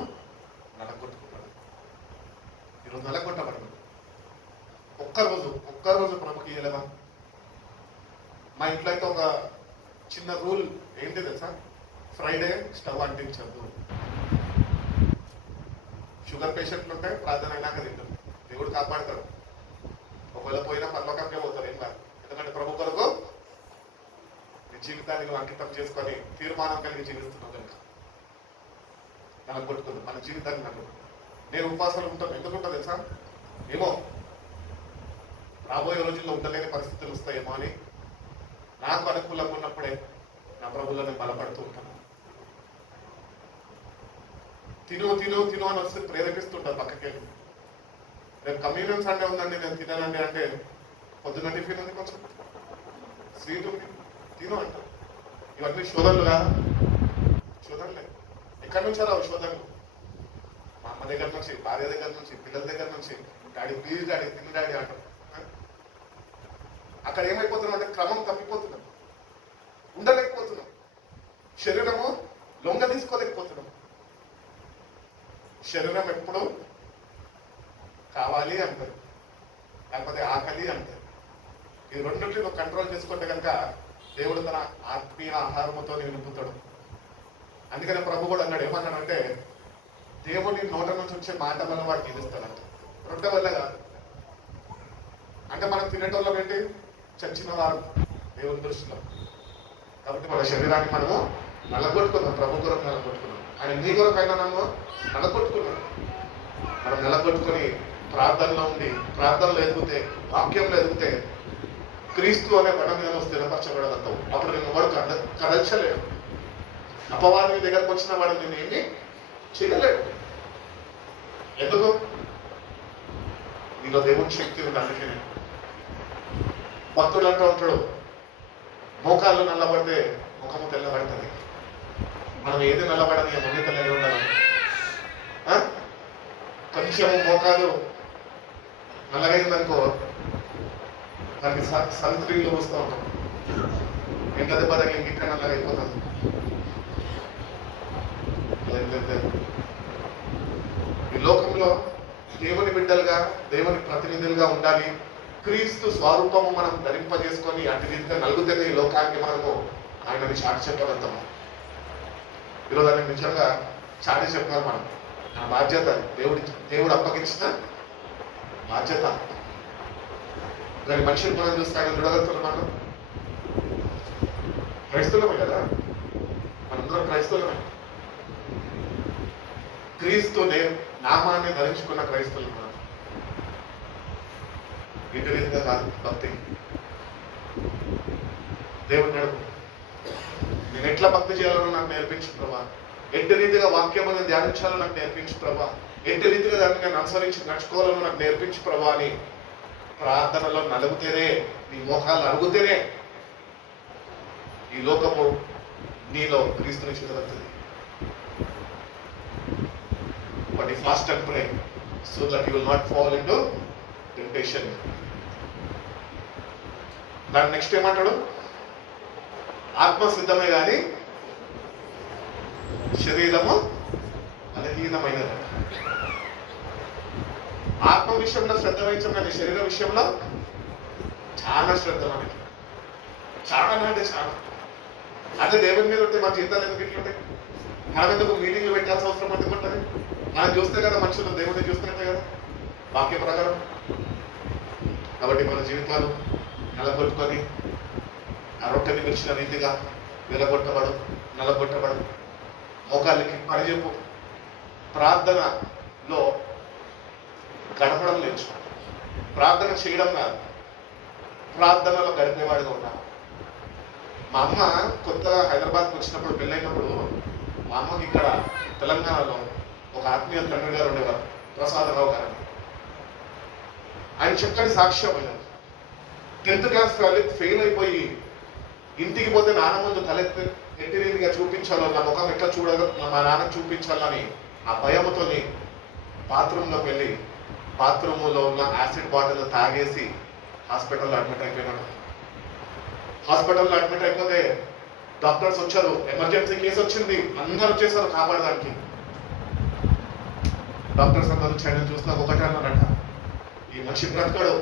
నలగొట్టుకున్నాడు. ఈరోజు నలగొట్టబడదు. ఒక్కరోజు ప్రభుకి ఇవ్వలేదా? మా ఇంట్లో అయితే ఒక చిన్న రూల్ ఏంటి తెలుసా? Friday stove అంటించద్దు. షుగర్ పేషెంట్లు ఉంటే ప్రార్థన అయినాక తింటాం, దేవుడు కాపాడతాడు. ఒకవేళ పోయినా పరలోకంకే పోతారు, ఏం కాదు. ఎందుకంటే ప్రభు కొరకు నీ జీవితాన్ని నువ్వు అంకితం చేసుకొని తీర్మానం కలిగి జీవిస్తున్నావు కనుక నలగొట్టుకుంది మన జీవితాన్ని. నేను ఉపవాసాలు ఉంటాను. ఎందుకు ఉంటాను తెలుసా? ఏమో రాబోయే రోజుల్లో ఉండలేని పరిస్థితులు వస్తాయేమో అని నాకు అనుకూలంగా ఉన్నప్పుడే నా ప్రభువులో నేను బలపడుతూ ఉంటాను. తిను అని వస్తే ప్రేరేపిస్తుంటారు పక్కకెళ్ళి. రేపు కమ్యూనియన్ సండే ఉందండి, నేను తినానండి అంటే పొద్దున్న టిఫిన్ ఉంది, కొంచెం స్వీట్ ఉంది, తిను అంట. ఇవన్నీ శోధనలు కాదా? శోధనలే. ఎక్కడి నుంచి రావు శోధనలు? మా అమ్మ దగ్గర నుంచి, భార్య దగ్గర నుంచి, పిల్లల దగ్గర నుంచి. డాడీ ప్లీజ్ డాడీ, తిని డాడీ అంటాం. అక్కడ ఏమైపోతున్నాం అంటే క్రమం తప్పిపోతున్నాం, ఉండలేకపోతున్నాం, శరీరము లొంగ తీసుకోలేకపోతున్నాం. శరీరం ఎప్పుడు కావాలి అంటారు, లేకపోతే ఆకలి అంటారు. ఈ రెండింటిని నువ్వు కంట్రోల్ చేసుకుంటే కనుక దేవుడు తన ఆత్మీయ ఆహారముతో నేను నింపుతాడు. అందుకనే ప్రభు కూడా అన్నాడు, ఏమన్నాడంటే దేవుని నోట నుంచి వచ్చే మాట వల్ల వాడు జీవిస్తాడంట, రొట్టె వల్ల కాదు. అంటే మనం తినేటోళ్ళం ఏంటి? చచ్చిన వారు దేవుని దృష్టిలో. కాబట్టి మన శరీరాన్ని మనము నలగొట్టుకున్నాం, ప్రభు కొరకు నలగొట్టుకున్నాం. ఆయన నీ కొరకైనా నన్ను నలగొట్టుకున్నాం. మనం నలగొట్టుకొని ప్రార్థనలో ఉండి, ప్రార్థనలో ఎదిగితే, వాక్యంలో ఎదిగితే క్రీస్తు అనే బండ మీద నువ్వు స్థిరపరచబడగలుగుతావు. అప్పుడు నేను వాడు కదల్చలేడు. అపవాది దగ్గరకు వచ్చిన వాడు నేను ఏమి చేయలేడు. ఎందుకు? నీలో దేవుని శక్తి ఉంది. అందుకనే భక్తుడు అంటూ ఉంటాడు, మోకాళ్ళు నల్లబడితే ముఖము తెల్లబడుతుంది. మనం ఏది నల్లబడని ముందు తెల్లగా ఉండాలి. కొంచెం మోకాలు నల్లగైందనుకో, దానికి సన్ స్క్రీన్లు పూస్తూ ఉంటాం. ఎండ దెబ్బ తగిలి ఇంకా నల్లగా అయిపోతుంది. ఈ లోకంలో దేవుని బిడ్డలుగా, దేవుని ప్రతినిధులుగా ఉండాలి. క్రీస్తు స్వరూపము మనం ధరింపజేసుకొని అటు రీతిగా నలుగుతున్న ఈ లోకానికి మనము ఆయనని చాటి చెప్పగలుగుతాము. ఈరోజు ఆయన నిజంగా చాటి చెప్పాలి. మనం నా బాధ్యత, దేవుడు అప్పగించిన బాధ్యత. దాని మనుషులు మనం చూస్తే ఆయన చూడగలుగుతున్నాం. మనం క్రైస్తవులమే కదా, మనందరం క్రైస్తవులమే. క్రీస్తు నామాన్ని ధరించుకున్న క్రైస్తవులు మనం. ఇంటి రీతిగా కాదు భక్తి. దేవుడు నడుపు, నేను ఎట్లా భక్తి చేయాలో నాకు నేర్పించు ప్రభా. ఎట్టి రీతిగా వాక్యం అనేది ధ్యానించాలో నాకు నేర్పించు ప్రభా. ఎట్టి రీతిగా దాన్ని నేను అనుసరించి నడుచుకోవాలో నాకు నేర్పించు ప్రభా అని ప్రార్థనలో నలుగుతేనే, నీ మోకాలు అరుగుతేనే ఈ లోకము నీలో క్రీస్తుని చూడగలుగుతుంది. But you fast and pray so that you will not fall into temptation. దాని నెక్స్ట్ ఏమంటాడు? ఆత్మ సిద్ధమే కానీ శరీరము బలహీనమైనది. ఆత్మ విషయంలో శ్రద్ధ వహించడం కానీ శరీర విషయంలో చాలా శ్రద్ధ మనకి. చాలా అంటే చాలా. అదే దేవుని మీద ఉంటే మా జీవితాలు ఎందుకు ఇట్లుంటాయి? మనం ఎందుకు మీటింగ్లు పెట్టాల్సిన అవసరం ఎందుకు ఉంటుంది? మనం చూస్తే కదా మనుషులు దేవుడిని చూస్తున్నట్టే కదా వాక్య ప్రకారం. కాబట్టి మన జీవితాలు నలగొట్టుకొని ఆ రొట్టెని విరిచిన రీతిగా నలగొట్టబడు. మోకాళ్ళకి పనిచెప్పు. ప్రార్థనలో గడపడం నేర్చుకో. ప్రార్థన చేయడం కాదు, ప్రార్థనలో గడిపేవాడిగా ఉన్నాను. మా అమ్మ కొత్తగా హైదరాబాద్కి వచ్చినప్పుడు, పెళ్ళైనప్పుడు మా అమ్మకి ఇక్కడ తెలంగాణలో ఒక ఆత్మీయ తండ్రి గారు ఉండేవారు, ప్రసాదరావు గారు. ఆయన చక్కటి సాక్ష్యం. 10th క్లాస్ ఫెయిల్ అయిపోయి ఇంటికి పోతే నాన్న ముందు తలెత్తి ఎట్టి రీతిగా చూపించాలో, నా ముఖం ఎట్లా మా నాన్నకు చూపించాలని ఆ భయంతో బాత్రూంలోకి వెళ్ళి బాత్రూంలో ఉన్న యాసిడ్ బాటిల్ తాగేసి హాస్పిటల్లో అడ్మిట్ అయిపోయినాడు. హాస్పిటల్లో అడ్మిట్ అయిపోతే డాక్టర్స్ వచ్చారు, ఎమర్జెన్సీ కేసు వచ్చింది, అందరూ వచ్చేసారు కాపాడడానికి. డాక్టర్స్ అందరూ వచ్చి ఆయన చూసినా ఒకటే అన్నారంట, ఈ మనిషి బ్రతకడు,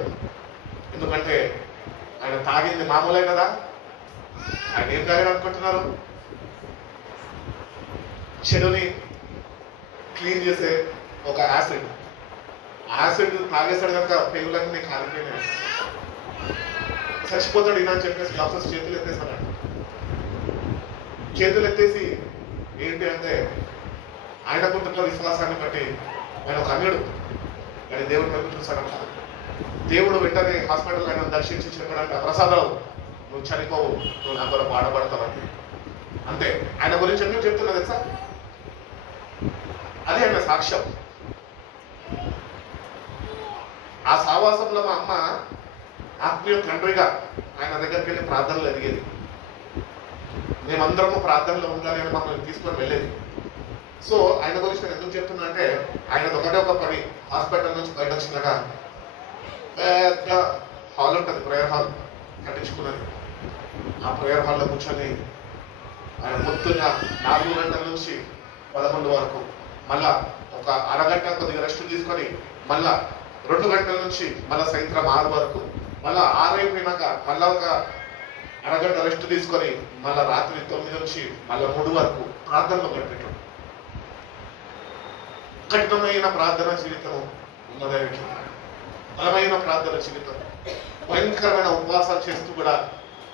ఎందుకంటే ఆయన తాగింది మామూలే కదా. ఆయన ఏం తాగాడు అనుకుంటున్నారు? చెడుని క్లీన్ చేసే ఒక యాసిడ్ తాగేసాడు కనుక పేగులన్నీ కాలిపోయినాయి, చచ్చిపోతాడు ఈయన అని చెప్పేసి డాక్టర్స్ చేతులు ఎత్తేసాడు. చేతులు ఎత్తేసి ఏంటి అంటే ఆయనకుంటున్న విశ్వాసాన్ని బట్టి ఆయన ఒక అన్యుడు కానీ దేవుడు వైపు చూశాడంట. దేవుడు వెంటనే హాస్పిటల్ ఆయన దర్శించి చెప్పాడంట, ప్రసాదరావు నువ్వు చనిపోవు, నువ్వు నా కొరకు వాడబడతావని. అంతే. ఆయన గురించి ఎందుకు చెప్తున్నా తెలుసా? అదే ఆయన సాక్ష్యం. ఆ సావాసంలో మా అమ్మ ఆత్మీయ తండ్రిగా ఆయన దగ్గరికి వెళ్ళి ప్రార్థనలు ఎదిగేది. మేమందరము ప్రార్థనలో ఉండాలి అని మమ్మల్ని తీసుకొని వెళ్ళేది. సో ఆయన గురించి నేను ఎందుకు చెప్తున్నా అంటే, ఆయనది ఒకటే ఒక పని. హాస్పిటల్ నుంచి బయట వచ్చినాక పెద్ద హాల్ ఉంటుంది, ప్రేయర్ హాల్ కట్టించుకున్నది. ఆ ప్రేయర్ హాల్లో కూర్చొని ఆయన పొద్దున్న 4 గంటల నుంచి 11 వరకు, మళ్ళా ఒక అరగంట కొద్దిగా రెస్ట్ తీసుకొని మళ్ళా 2 గంటల నుంచి మళ్ళా సాయంత్రం 6 వరకు, మళ్ళా 6 అయిపోయినాక మళ్ళా ఒక అరగంట రెస్ట్ తీసుకొని మళ్ళా రాత్రి 9 నుంచి మళ్ళా 3 వరకు ప్రార్థనలో గడిపేటాడు. కఠినమైన ప్రార్థన జీవితం ఉన్నదానికి, బలమైన ప్రార్థన జీవితం, భయంకరమైన ఉపవాసాలు చేస్తూ కూడా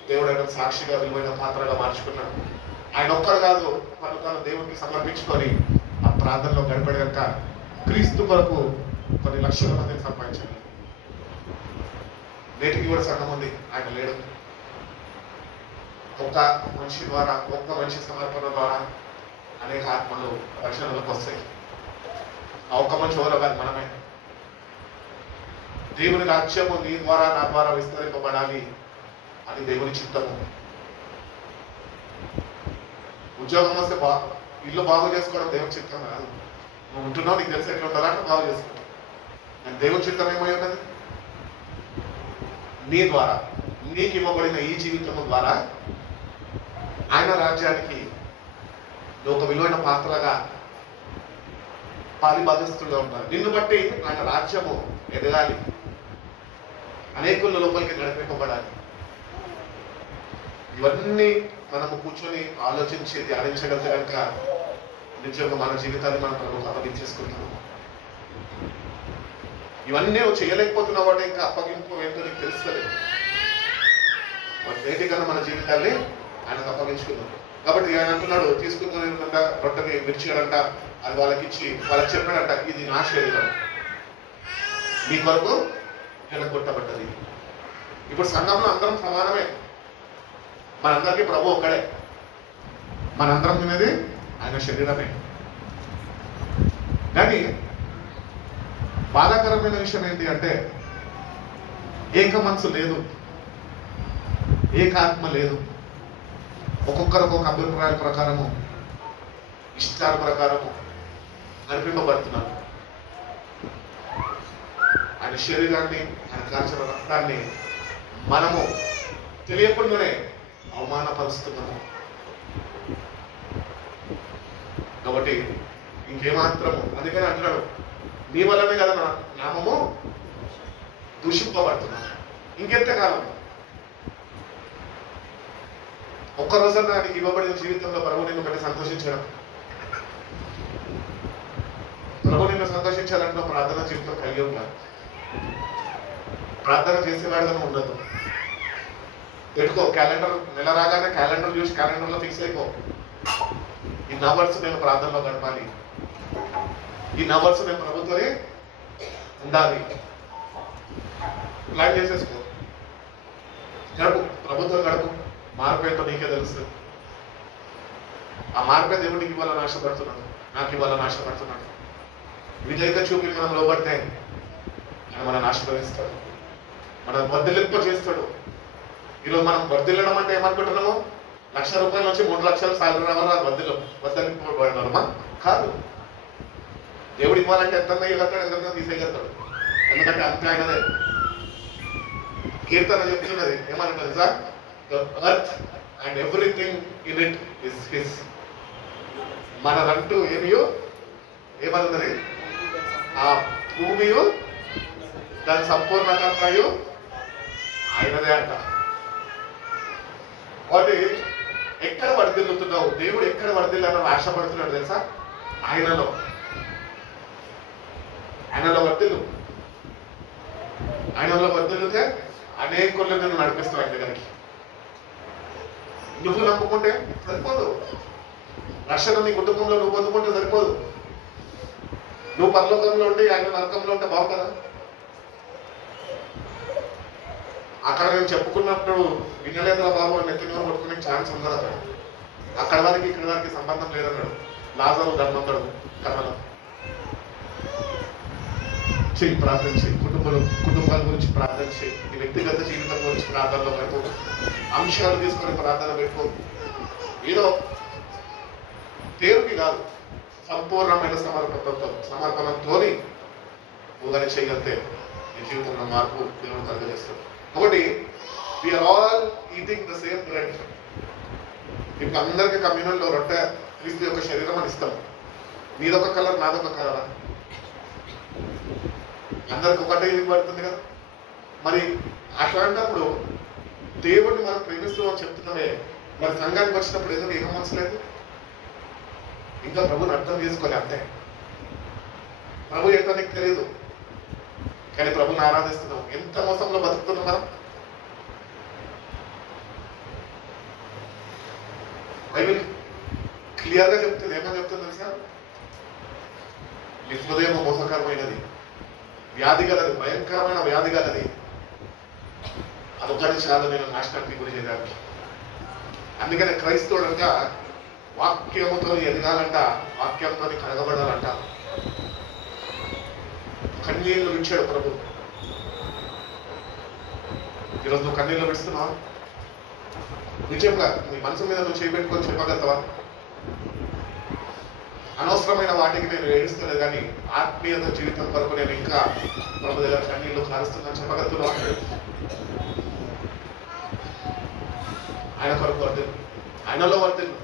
దేవుడు ఆయన సాక్షిగా విలువైన పాత్రగా మార్చుకున్నాడు. ఆయన ఒక్కరు కాదు, తను దేవుడికి సమర్పించుకొని ఆ ప్రార్థనలో గడపడాక క్రీస్తు కొరకు కొన్ని లక్షల మందిని సంపాదించాడు. నేటికి కూడా సంఘం ఉంది, ఆయన లేడు. ఒక్క మనిషి ద్వారా, ఒక్క మనిషి సమర్పణ ద్వారా అనేక ఆత్మలు రక్షణలోకి వస్తాయి. ఆ ఒక్క మనిషి ఎవరో కాదు, మనమే. దేవుని రాజ్యము నీ ద్వారా నా ద్వారా విస్తరింపబడాలి అది దేవుని చిత్తము. ఉద్యోగం వస్తే ఇల్లు బాగు చేసుకోవడం దేవుని చిత్తం కాదు. నువ్వు ఉంటున్నావు, నీకు తెలిసి ఎట్లా ఉండాలి అంటే బాగు చేసుకో. నేను దేవుని చిత్తం ఏమై ఉన్నది? నీ ద్వారా, నీకు ఇవ్వబడిన ఈ జీవితము ద్వారా ఆయన రాజ్యానికి నువ్వు ఒక విలువైన పాత్రగా పారిభాగస్తులుగా ఉంటారు. నిన్ను బట్టి ఆయన రాజ్యము ఎదగాలి, అనేకుల లోపలికి నడిపింపబడాలి. ఇవన్నీ మనము కూర్చొని ఆలోచించి ధ్యానించగలిగితే కనుక నిజంగా మన జీవితాన్ని మనం ప్రభువుకు అప్పగించేసుకుంటాం. ఇవన్నీ నువ్వు చేయలేకపోతున్నావు అంటే ఇంకా అప్పగింపు ఏంటో నీకు తెలుస్తలేదు. నేటికన్నా మన జీవితాన్ని ఆయనకు అప్పగించుకుందాం. కాబట్టి ఆయన అంటున్నాడు, తీసుకున్న రొట్టెని విరిచాడంట, అది వాళ్ళకి ఇచ్చి వాళ్ళకి చెప్పాడంట, ఇది నా శరీరం, మీ కొరకు కొట్టబడ్డది. ఇప్పుడు సంఘంలో అందరం సమానమే, మనందరికీ ప్రభు ఒక్కడే, మనందరం తినేది ఆయన శరీరమే. కానీ బాధాకరమైన విషయం ఏంటి అంటే, ఏక మనసు లేదు, ఏకాత్మ లేదు. ఒక్కొక్కరు ఒక్కొక్క అభిప్రాయాల ప్రకారము, ఇష్టాల ప్రకారము నడిపింపబడుతున్నారు. ఆయన శరీరాన్ని, ఆయన కాల్చిన రక్తాన్ని మనము తెలియకుండానే అవమానపరుస్తున్నాము. కాబట్టి ఇంకేమాత్రము, అందుకని అంటున్నాడు, నీ వల్లనే కదా నా నామము దూషింపబడుతున్నాను. ఇంకెంతకాలం? ఒక్కరోజన్నా నీకు ఇవ్వబడిన జీవితంలో ప్రభు నిన్ను బట్టి సంతోషించడం, ప్రభు నిన్ను సంతోషించాలంటే ప్రార్థన జీవితం కలిగి ఉండాలి. ప్రార్థన చేసేవాడుగానే ఉండదు. పెట్టుకో క్యాలెండర్, నెల రాగానే క్యాలెండర్ చూసి క్యాలెండర్లో ఫిక్స్ అయిపో, ఇన్ని అవర్స్ నేను ప్రార్థనలో గడపాలి, ఇన్ని అవర్స్ నేను ప్రభుత్వమే ఉండాలి. ప్లాన్ చేసేసుకో, గడుపు, ప్రభుత్వం గడుపు. మార్పు ఏంటో నీకే తెలుస్తుంది. ఆ మార్పే దేవుడికి ఇవ్వాలని ఆశపడుతున్నాడు, నాకు ఇవ్వాలని ఆశపడుతున్నాడు. విధేయత చూపి మనం లోబడితే ఆయన మనల్ని ఆశీర్వదిస్తాడు, మనం వర్ధిల్లింప చేస్తాడు. ఈరోజు మనం వర్ధిల్లడం అంటే ఏమనుకుంటున్నాము? ₹1,00,000 నుంచి 3 లక్షలు సాలరీ రావాలి, వర్ధిల్లింపబడమా? కాదు. దేవుడు ఇవ్వాలంటే ఎంత ఇవ్వగలుగుతాడు, ఎంత తీసేయగలుగుతాడు. ఎందుకంటే అంతే ఆయనదే. కీర్తన చెప్తున్నది ఏమనంటే sir, the earth and everything in it is his. మనదంటూ ఏమన్నది? ఆ భూమియు దాని సంపూర్ణతయు ఆయనదే అంట. వాటి ఎక్కడ వర్ధిల్లుతున్నావు? దేవుడు ఎక్కడ వర్ధిల్లాలని ఆశపడుతున్నాడు తెలుసా? ఆయనలో వర్ధిల్లు. ఆయనలో వర్ధిల్లుతే అనేకులను నేను నడిపిస్తాను ఆయన దగ్గరికి. నువ్వు నమ్ముకుంటే సరిపోదు. రక్షణ నీ కుటుంబంలో నువ్వు పొందుకుంటే సరిపోదు. నువ్వు పరలోకంలో ఉండి ఆయన నరకంలో ఉంటే బాగుంటుందా? అక్కడ నేను చెప్పుకున్నప్పుడు వినలేదురా బాబు అని నెత్తి నోరు కొట్టుకునే ఛాన్స్ ఉంది అక్కడ. అక్కడ వారికి ఇక్కడ వారికి సంబంధం లేదన్నాడు లాజరు ధర్మంతుడు కథలో. చెయ్యి, ప్రార్థించి కుటుంబాల గురించి ప్రార్థించి, నీ వ్యక్తిగత జీవితం గురించి ప్రార్థనలో పెట్టుకో. అంశాలు తీసుకొని ప్రార్థన పెట్టుకో. ఏదో పేరుకి కాదు, సంపూర్ణమైన సమర్పణతో నువ్వు కానీ చేయగలిగితే నీ జీవితంలో మార్పు దేవుడు కలుగజేస్తాడు. కాబట్టి we are all eating the same bread. ఇప్పుడు అందరికీ కమ్యూనల్లో రొట్టె క్రీస్తు యొక్క శరీరం అని ఇస్తాం. నీదొక కలర్, నాదొక కలరా? అందరికి ఒకటే ఇది పడుతుంది కదా. మరి అట్లాంటప్పుడు దేవుడిని మనం ప్రేమిస్తున్నామని చెప్తున్నామే, మరి సంఘానికి వచ్చినప్పుడు ఏదో ఏమో మనసులేదు. ఇంకా ప్రభుని అర్థం చేసుకోలే, అంతే. ప్రభు ఏంటో నీకు తెలియదు, కానీ ప్రభుని ఆరాధిస్తున్నాం. ఎంత మోసంలో బతుకుతున్నాం మనం. బైబిల్ క్లియర్గా చెప్తుంది. ఏమని చెప్తుంది తెలుసా? నీ హృదయం మోసకరమైనది, వ్యాధి గలది, భయంకరమైన వ్యాధి గలది. అదొకటి చాలా నేను నాశనానికి గురి చేయడానికి. అందుకనే క్రైస్తవుడంట వాక్యముతో ఎదగాలంట, వాక్యంతో కడగబడాలంట. కన్నీళ్లు విడిచాడు ప్రభు. ఈరోజు నువ్వు కన్నీళ్లు విడుస్తున్నావా? నిజంగా నీ మనసు మీద నువ్వు చేపెట్టుకొని చెప్పగలుగుతావా? అనవసరమైన వాటికి నేను ఏడుస్తలేదు, కానీ ఆత్మీయత జీవితం వరకు నేను ఇంకా ప్రభు దగ్గర కన్నీళ్లు కారుస్తున్నాను చెప్పగలుగుతున్నావా? ఆయన కొరకు వర్తిల్లు, ఆయనలో వర్తిల్లు.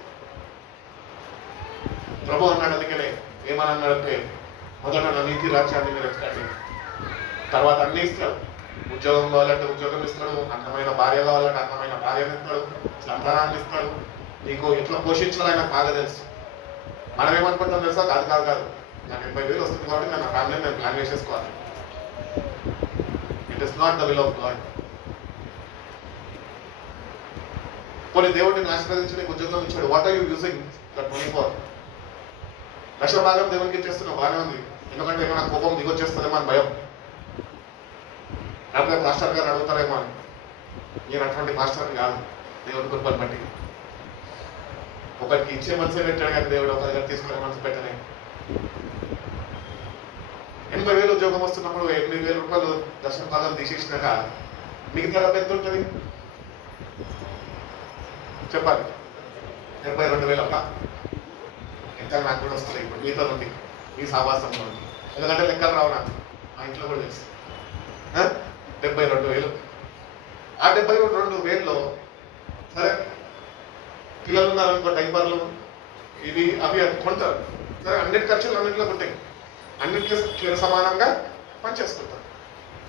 ప్రభు అన్నాడు. అందుకనే ఏమని అన్నాడంటే, మొదట నా నీతి రాజ్యాన్ని మీరు ఎత్తుకండి, తర్వాత అన్ని ఇస్తాడు. ఉద్యోగం కావాలంటే ఉద్యోగం ఇస్తాడు, అందమైన భార్య కావాలంటే అందమైన భార్యను ఇస్తాడు, సంతానాన్ని ఇస్తాడు. నీకు ఎట్లా పోషించాలో ఆయన బాగా తెలుసు. మనం ఏమనుకుంటాం తెలుసా? కాదు నాకు 80,000 వస్తుంది కాబట్టి నా ఫ్యామిలీని నేను ప్లాన్ చేసేసుకోవాలి. It is not the will of God. కొన్ని దేవుడిని ఆశీర్వదించి నీకు ఉద్యోగం ఇచ్చాడు. What are you using that money for? Lakh భాగం దేవునికి ఇచ్చేస్తున్నావు, బాగానే ఉంది. ఎందుకంటే ఏమైనా కోపం దిగొచ్చేస్తుందేమో అని భయం, లేకపోతే మాస్టర్ గారు అడుగుతారేమో అని. నేను అటువంటి మాస్టర్ని కాదు, దేవుడి కృపను బట్టి. ఒకరికి ఇచ్చే మనసే పెట్టాడు, కానీ దేవుడు ఒక దగ్గర తీసుకునే మనసు పెట్టలే. 80,000 ఉద్యోగం వస్తున్నప్పుడు 8,000 రూపాయలు దర్శన భాగం తీసేసినాక మిగతా డబ్బు ఎంత ఉంటుంది చెప్పాలి? 72,000 అక్క. ఎంత నాకు కూడా వస్తుంది ఇప్పుడు మీతో నుండి, మీ సావాసంలో నుండి. ఎందుకంటే లెక్కలు రావు నాకు, మా ఇంట్లో కూడా తెలుసు. 72,000. ఆ 72,000లో సరే పిల్లలు ఉన్నారనుకో, డైపర్లు ఇవి అవి కొంటారు. సరే అన్నిటి ఖర్చులు అన్నింటిలో ఉంటాయి, అన్నింటిలో సమానంగా పనిచేసుకుంటారు.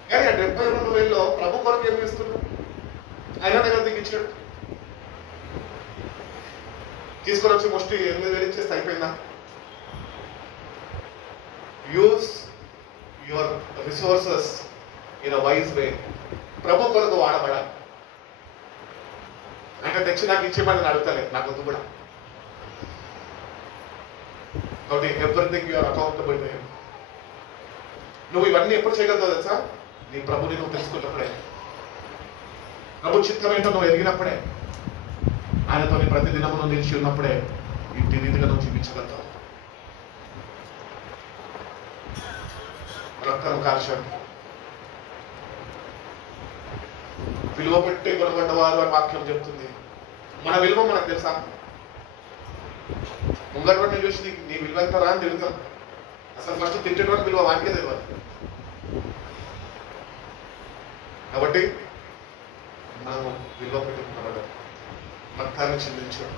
కానీ ఆ 72,000లో ప్రభు కొరకు ఏమి ఇస్తున్నారు? ఆయన దగ్గర దిగిచ్చాడు. తీసుకొని వచ్చి ముష్టి 8,000 ఇచ్చేస్తే అయిపోయిందా? Use your resources in a wise way. ప్రభు కొరకు వాడబడాలి. అంటే తెచ్చి నాకు ఇచ్చేమని అడుగుతలేదు, నాకు వద్దు కూడా. కాబట్టి everything you are accountable to him. నువ్వు ఇవన్నీ ఎప్పుడు చేయగలుగుతావు తెలుసా? నీ ప్రభుని నువ్వు తెలుసుకున్నప్పుడే, ప్రభు చిత్తం ఏంటో నువ్వు ఎరిగినప్పుడే, ఆయనతో ప్రతి దినము నువ్వు నిలిచి ఉన్నప్పుడే ఇంటి రీతిగా నువ్వు చూపించగలుగుతావు. రక్తం కార్షం విలువ పెట్టి కొనబడ్డవారు అని వాక్యం చెప్తుంది. మన విలువ మనకు తెలుసా? ముంగటువంటి చూసి నీ విలువ ఎంత రా అని తెలుగుతాం. అసలు ఫస్ట్ తిట్టేటువంటి విలువ వాటికే తెలియదు. కాబట్టి మనము విలువ పెట్టుకున్నబడ్డాం. రక్తాన్ని చిందించాడు.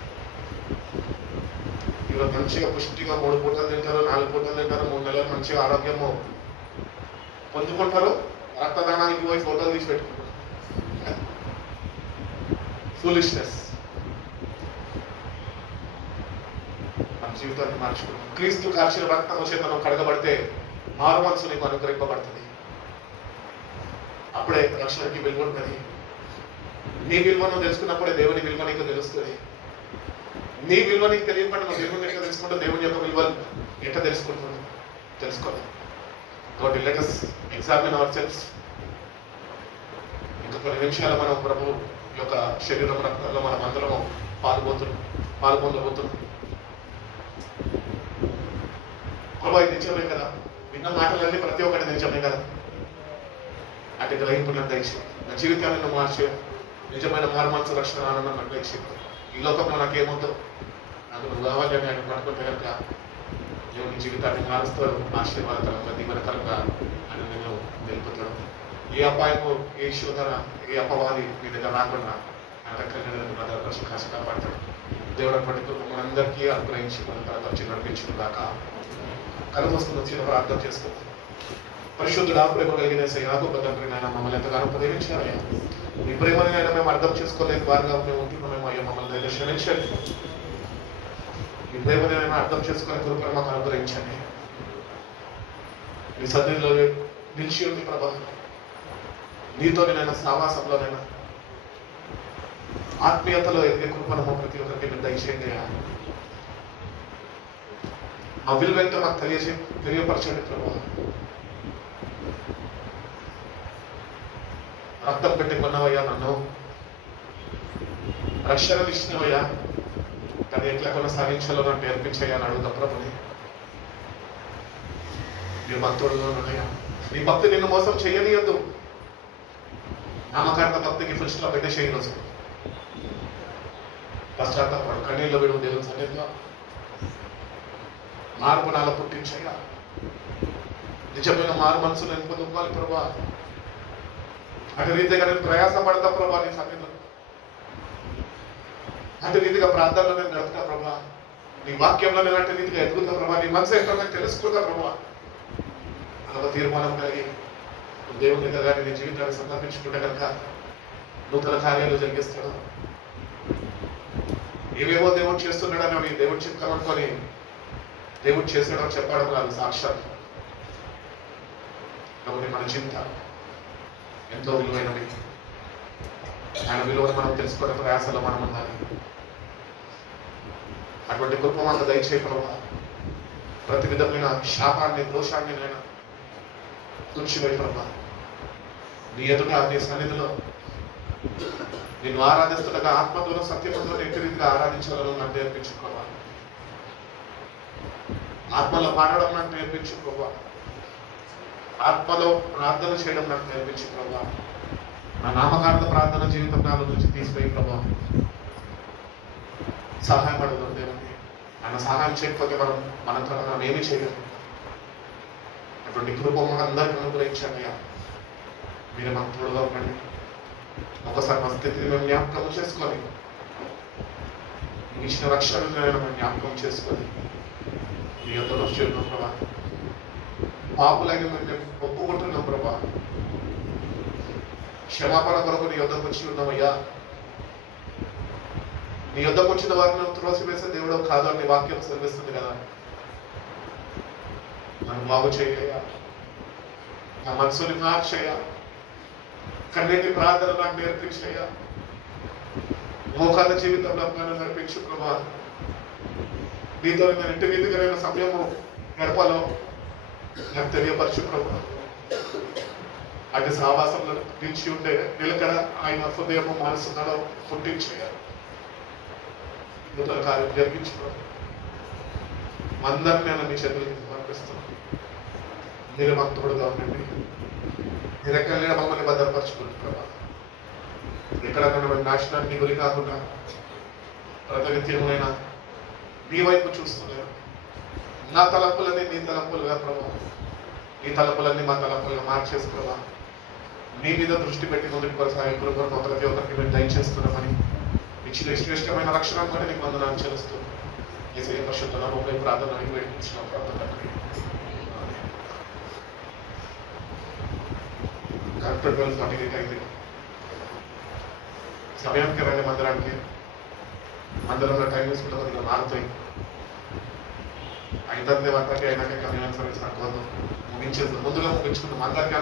ఈరోజు మంచిగా పుష్టిగా 3 పూటలు తింటారు, 4 పూటలు తింటారు, 3 నెలలు మంచిగా ఆరోగ్యము పొందుకుంటారు. రక్తదానానికి పోయి ఫోటోలు తీసి పెట్టుకుంటారు. ఫూలిష్నెస్. మన జీవితాన్ని మార్చుకుంటాం. క్రీస్తు కార్చిన రక్తం చేత మనం కడగబడితే మారు మనసు నీకు అనుగ్రహింపబడుతుంది. అప్పుడే రక్షణకి విలువ ఉంటుంది. నీ విలువను తెలుసుకున్నప్పుడే దేవుని విలువ నీకు తెలుస్తుంది. నీ విలువ నీకు తెలియకుండా నువ్వు దేవుని ఎట్లా తెలుసుకుంటా, దేవుని యొక్క విలువ ఎట్లా తెలుసుకోవాలి. కాబట్టి లెట్ us examine ourselves. ఇంకా కొన్ని నిమిషాలు మనం ప్రభు యొక్క శరీరం రక్తంలో మనం అందరం పాల్గొనబోతున్నాం. ప్రభు ఇది నిజమే కదా, విన్న మాటలన్నీ ప్రతి ఒక్కటి నిజమే కదా, అంటే గ్రహింపున్న దయచి నా జీవితాన్ని మార్చే నిజమైన మారుమనసు రక్షణ ఆనందం నాకు దయచి. ఈ లోకంలో నాకేమవుతుందో నాకు నువ్వు కావాలి అని ఆయన పడుకుంటే కనుక దేవుని జీవితాన్ని మారుస్తారు, ఆశీర్వాదకరంగా దీవెనకరంగా అని నేను నిలుపుతాను. ఏ అపాయము, ఏ శోధన, ఏ అపవాది మీ దగ్గర రాకుండా నా దగ్గర కాసి కాపాడతాడు. దేవుడు అప్పటికి మనందరికీ అనుగ్రహించి మన తరచి నడిపించిన దాకా కనుమొస్తున్న చిన్న అర్థం చేసుకుంటాం. పరిశుద్ధుడు ప్రేమ కలిగిన యాగోబ తండ్రి నాయన మమ్మల్ని ఎంతగానో ప్రేమించారయ్యా. మీ ప్రేమని అయినా మేము అర్థం చేసుకోలేని వారుగా మేము ఉంటున్నామేమో అయ్యా, మమ్మల్ని దగ్గర క్షమించండి. మీ ప్రేమని అయినా అర్థం చేసుకునే కృపను మాకు అనుగ్రహించండి. మీ సన్నిధిలో నిలిచి ఉంది ప్రభా, నీతో నేను సావాసంలోనైనా ఆత్మీయతలో ఎదిగే కృపను మా ప్రతి ఒక్కరికి మీరు దయచేయండి. మా విలువెంతో మాకు తెలియపరచండి ప్రభా. రక్తం పెట్టి కొన్నవయ్యా, నన్ను రక్షణలు ఇచ్చినవయ్యా, కానీ ఎట్లా కొనసాగించాలో నాకు నేర్పించయ్యా అని అడుగుతా ప్రభుని. నీ భక్తుడులోనయ్యా, నీ భక్తి నిన్ను మోసం చేయనియద్దు. నామకార్థ భక్తికి ఫుల్ స్టాప్ అయితే చేయరోజు పశ్చాత్తాపడు, కన్నీళ్ళు విడువు దేవుని సన్నిధిలో మార్పు నాలో పుట్టించయ్యా. నిజమైన మారు మనసు నేను పొందుకోవాలి ప్రభా. అటు రీతిగా నేను ప్రయాసపడతా ప్రభా నీ సన్నిధిలో. అటు రీతిగా ప్రార్థనలో నేను గడుపుతా ప్రభా. నీ వాక్యంలో నేను అటు రీతిగా ఎదుగుతా ప్రభా. నీ మనసు ఎక్కడ నేను తెలుసుకుంటా ప్రభా. అలా తీర్మానం కలిగి దేవుని దగ్గర కానీ నీ జీవితాన్ని సమర్పించుకుంటే కనుక నూతన కార్యాలు జరిగిస్తాడు. ఏవేవో దేవుడు చేస్తున్నాడని అవి దేవుడు చెప్తామనుకొని దేవుడు చేసాడని చెప్పడం కాదు, సాక్షాత్ కాబట్టి మన చింత ఎంతో విలువైనవి. ఆయన విలువను మనం తెలుసుకునే ప్రయాసంలో మనం ఉండాలి. అటువంటి కృప మనకు దయచేయకుండా ప్రతి విధమైన శాపాన్ని, దోషాన్ని నేను తుడిచివేయకుండా నీ ఎదుట నీ సన్నిధిలో నిన్ను ఆరాధిస్తుండగా ఆత్మతో సత్యముతో ఎట్టి రీతిగా ఆరాధించాలని నాకు నేర్పించుకోవా. ఆత్మలో పాడడం నాకు నేర్పించుకోవా. ఆత్మలో ప్రార్థన చేయడం నాకు నేర్పించు ప్రభా. నా నామకార్థ ప్రార్థన జీవితం నాలో నుంచి తీసిపోయి ప్రభా సహాయపడదాం దేవుని. ఆయన సహాయం చేయకపోతే మనంతో మనం ఏమీ చేయలేము. అటువంటి కృప అందరికీ అనుగ్రహించానయ్యా. మీరే మాకు తోడుగా ఉండండి. ఒకసారి మా స్థితిని మేము జ్ఞాపకం చేసుకొని, ఇచ్చిన రక్షణను మేము జ్ఞాపకం చేసుకొని మీ యొక్క వచ్చి ప్రభా. పాపులైన మేము ఒప్పుకుంటున్నాం ప్రభా. క్షమాపణ కొరకు నీ యొద్దకు వచ్చి ఉన్నామయ్యా. నీ యొద్దకు వచ్చిన వారిని త్రోసివేసే దేవుడు కాదు అని వాక్యం సెలవిస్తుంది కదా. నన్ను బాగు చేయ్యా, నా మనసుని మార్చయ్యా, కన్నీటి ప్రార్థన నాకు నేర్పించయ్యా, మోకాల జీవితంలో నన్ను నడిపించు ప్రభా. నీతో నేను ఇంటి మీదుగా నేను సమయము గడపాలో నాకు తెలియపరచు ప్రభా. అటు సహవాసంలో నిలిచి ఉండే నిలకడ ఆయన హృదయము మనసులో పుట్టించేయాలి. నూతన కార్యం జరిగించు ప్రభా. అందరినీ నేను మీ చేతులకి సమర్పిస్తున్నాను. మీరు మాకు తోడుగా ఉండండి. మీరు ఎక్కడ మమ్మల్ని భద్రపరచుకోండి ప్రభా. ఎక్కడైనా మేము నాశనానికి గురి కాకుండా ప్రతినిత్యములైనా మీ వైపు చూస్తున్నాను. నా తలంపులన్నీ నీ తలంపులుగా ప్రభా, నీ తలంపులన్నీ మా తలంపులుగా మార్చేసి ప్రభా, మీ మీద దృష్టి పెట్టి ముందుకు కొనసాగే కృపను ప్రతి ఒక్కరికి మేము దయచేస్తున్నామని ఇచ్చిన శ్రేష్టమైన రక్షణ కూడా నీకు వందనాలు చెల్లిస్తూ యేసయ్య పరిశుద్ధ నామములో ఈ ప్రార్థన వేడుకుంటున్నాం ప్రార్థన కరెక్ట్ 12:48 అయింది. సమయానికి రండి మందిరానికి. మందిరంలో టైం వేసుకుంటే కొద్దిగా మారుతాయి. అయితే వర్తకి అయినాక కన్వీనెన్స్ సర్వీస్ నాకు ముందుగా ముగించుకుందాం అందరికీ